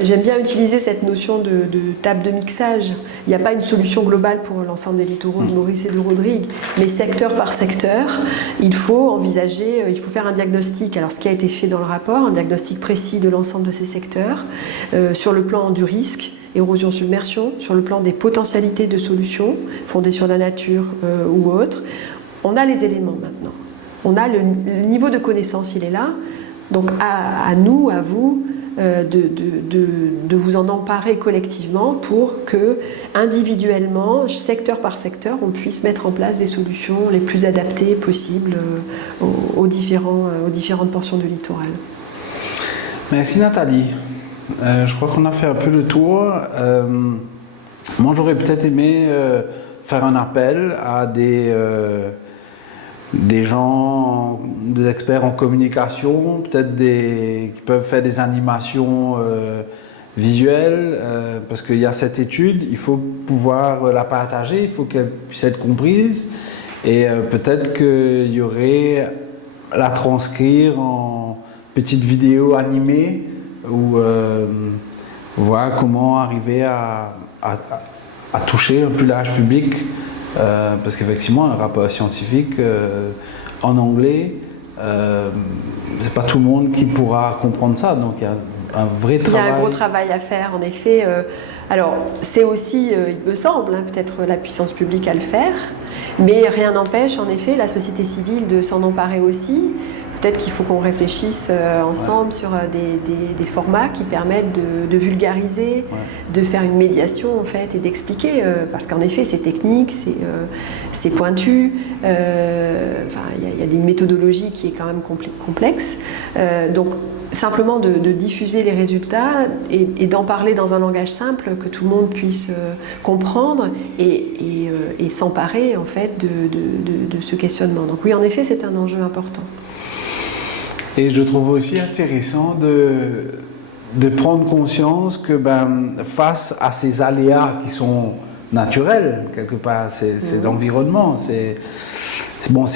j'aime bien utiliser cette notion de table de mixage. Il n'y a pas une solution globale pour l'ensemble des littoraux de Maurice et de Rodrigue, mais secteur par secteur, il faut faire un diagnostic. Alors, ce qui a été fait dans le rapport, un diagnostic précis de l'ensemble de ces secteurs, sur le plan du risque, érosion-submersion, sur le plan des potentialités de solutions fondées sur la nature ou autres. On a les éléments maintenant. On a le niveau de connaissance, il est là. Donc à nous, à vous, de vous en emparer collectivement pour que, individuellement, secteur par secteur, on puisse mettre en place des solutions les plus adaptées possibles aux différentes portions du littoral. Merci Nathalie. Je crois qu'on a fait un peu le tour. Moi, j'aurais peut-être aimé faire un appel à des gens, des experts en communication, peut-être qui peuvent faire des animations visuelles, parce qu'il y a cette étude, il faut pouvoir la partager, il faut qu'elle puisse être comprise, et peut-être qu'il y aurait la transcrire en petites vidéos animées, ou voir comment arriver à toucher un plus large public, parce qu'effectivement un rapport scientifique en anglais, c'est pas tout le monde qui pourra comprendre ça, donc il y a un vrai travail. Il y a un gros travail à faire en effet. Alors c'est aussi, il me semble, peut-être la puissance publique à le faire, mais rien n'empêche en effet la société civile de s'en emparer aussi. Peut-être qu'il faut qu'on réfléchisse ensemble sur des formats qui permettent de vulgariser, de faire une médiation en fait et d'expliquer, parce qu'en effet c'est technique, c'est pointu, il y a des méthodologies qui est quand même complexe. Donc simplement de diffuser les résultats et d'en parler dans un langage simple que tout le monde puisse comprendre et s'emparer en fait de ce questionnement. Donc oui, en effet, c'est un enjeu important. Et je trouve aussi intéressant de prendre conscience que face à ces aléas qui sont naturels, quelque part, c'est l'environnement, c'est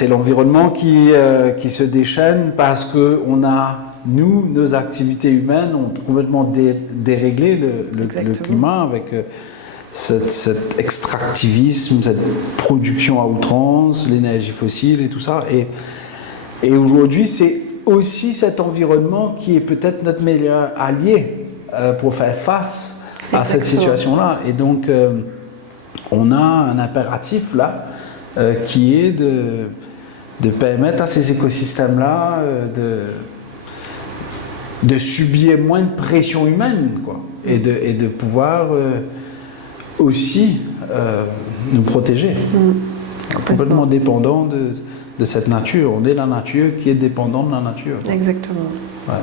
l'environnement qui se déchaîne parce qu'on a, nos activités humaines ont complètement déréglé le climat avec cet extractivisme, cette production à outrance, l'énergie fossile et tout ça. Et aujourd'hui, c'est aussi cet environnement qui est peut-être notre meilleur allié pour faire face à cette Exactement. situation-là. Et donc, on a un impératif là qui est de permettre à ces écosystèmes-là de subir moins de pression humaine, quoi, et de pouvoir aussi nous protéger. Complètement dépendant de cette nature. On est la nature qui est dépendante de la nature. Exactement. Ouais.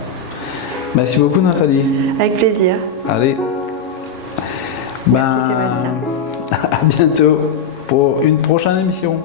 Merci beaucoup, Nathalie. Avec plaisir. Allez. Merci Sébastien. À bientôt pour une prochaine émission.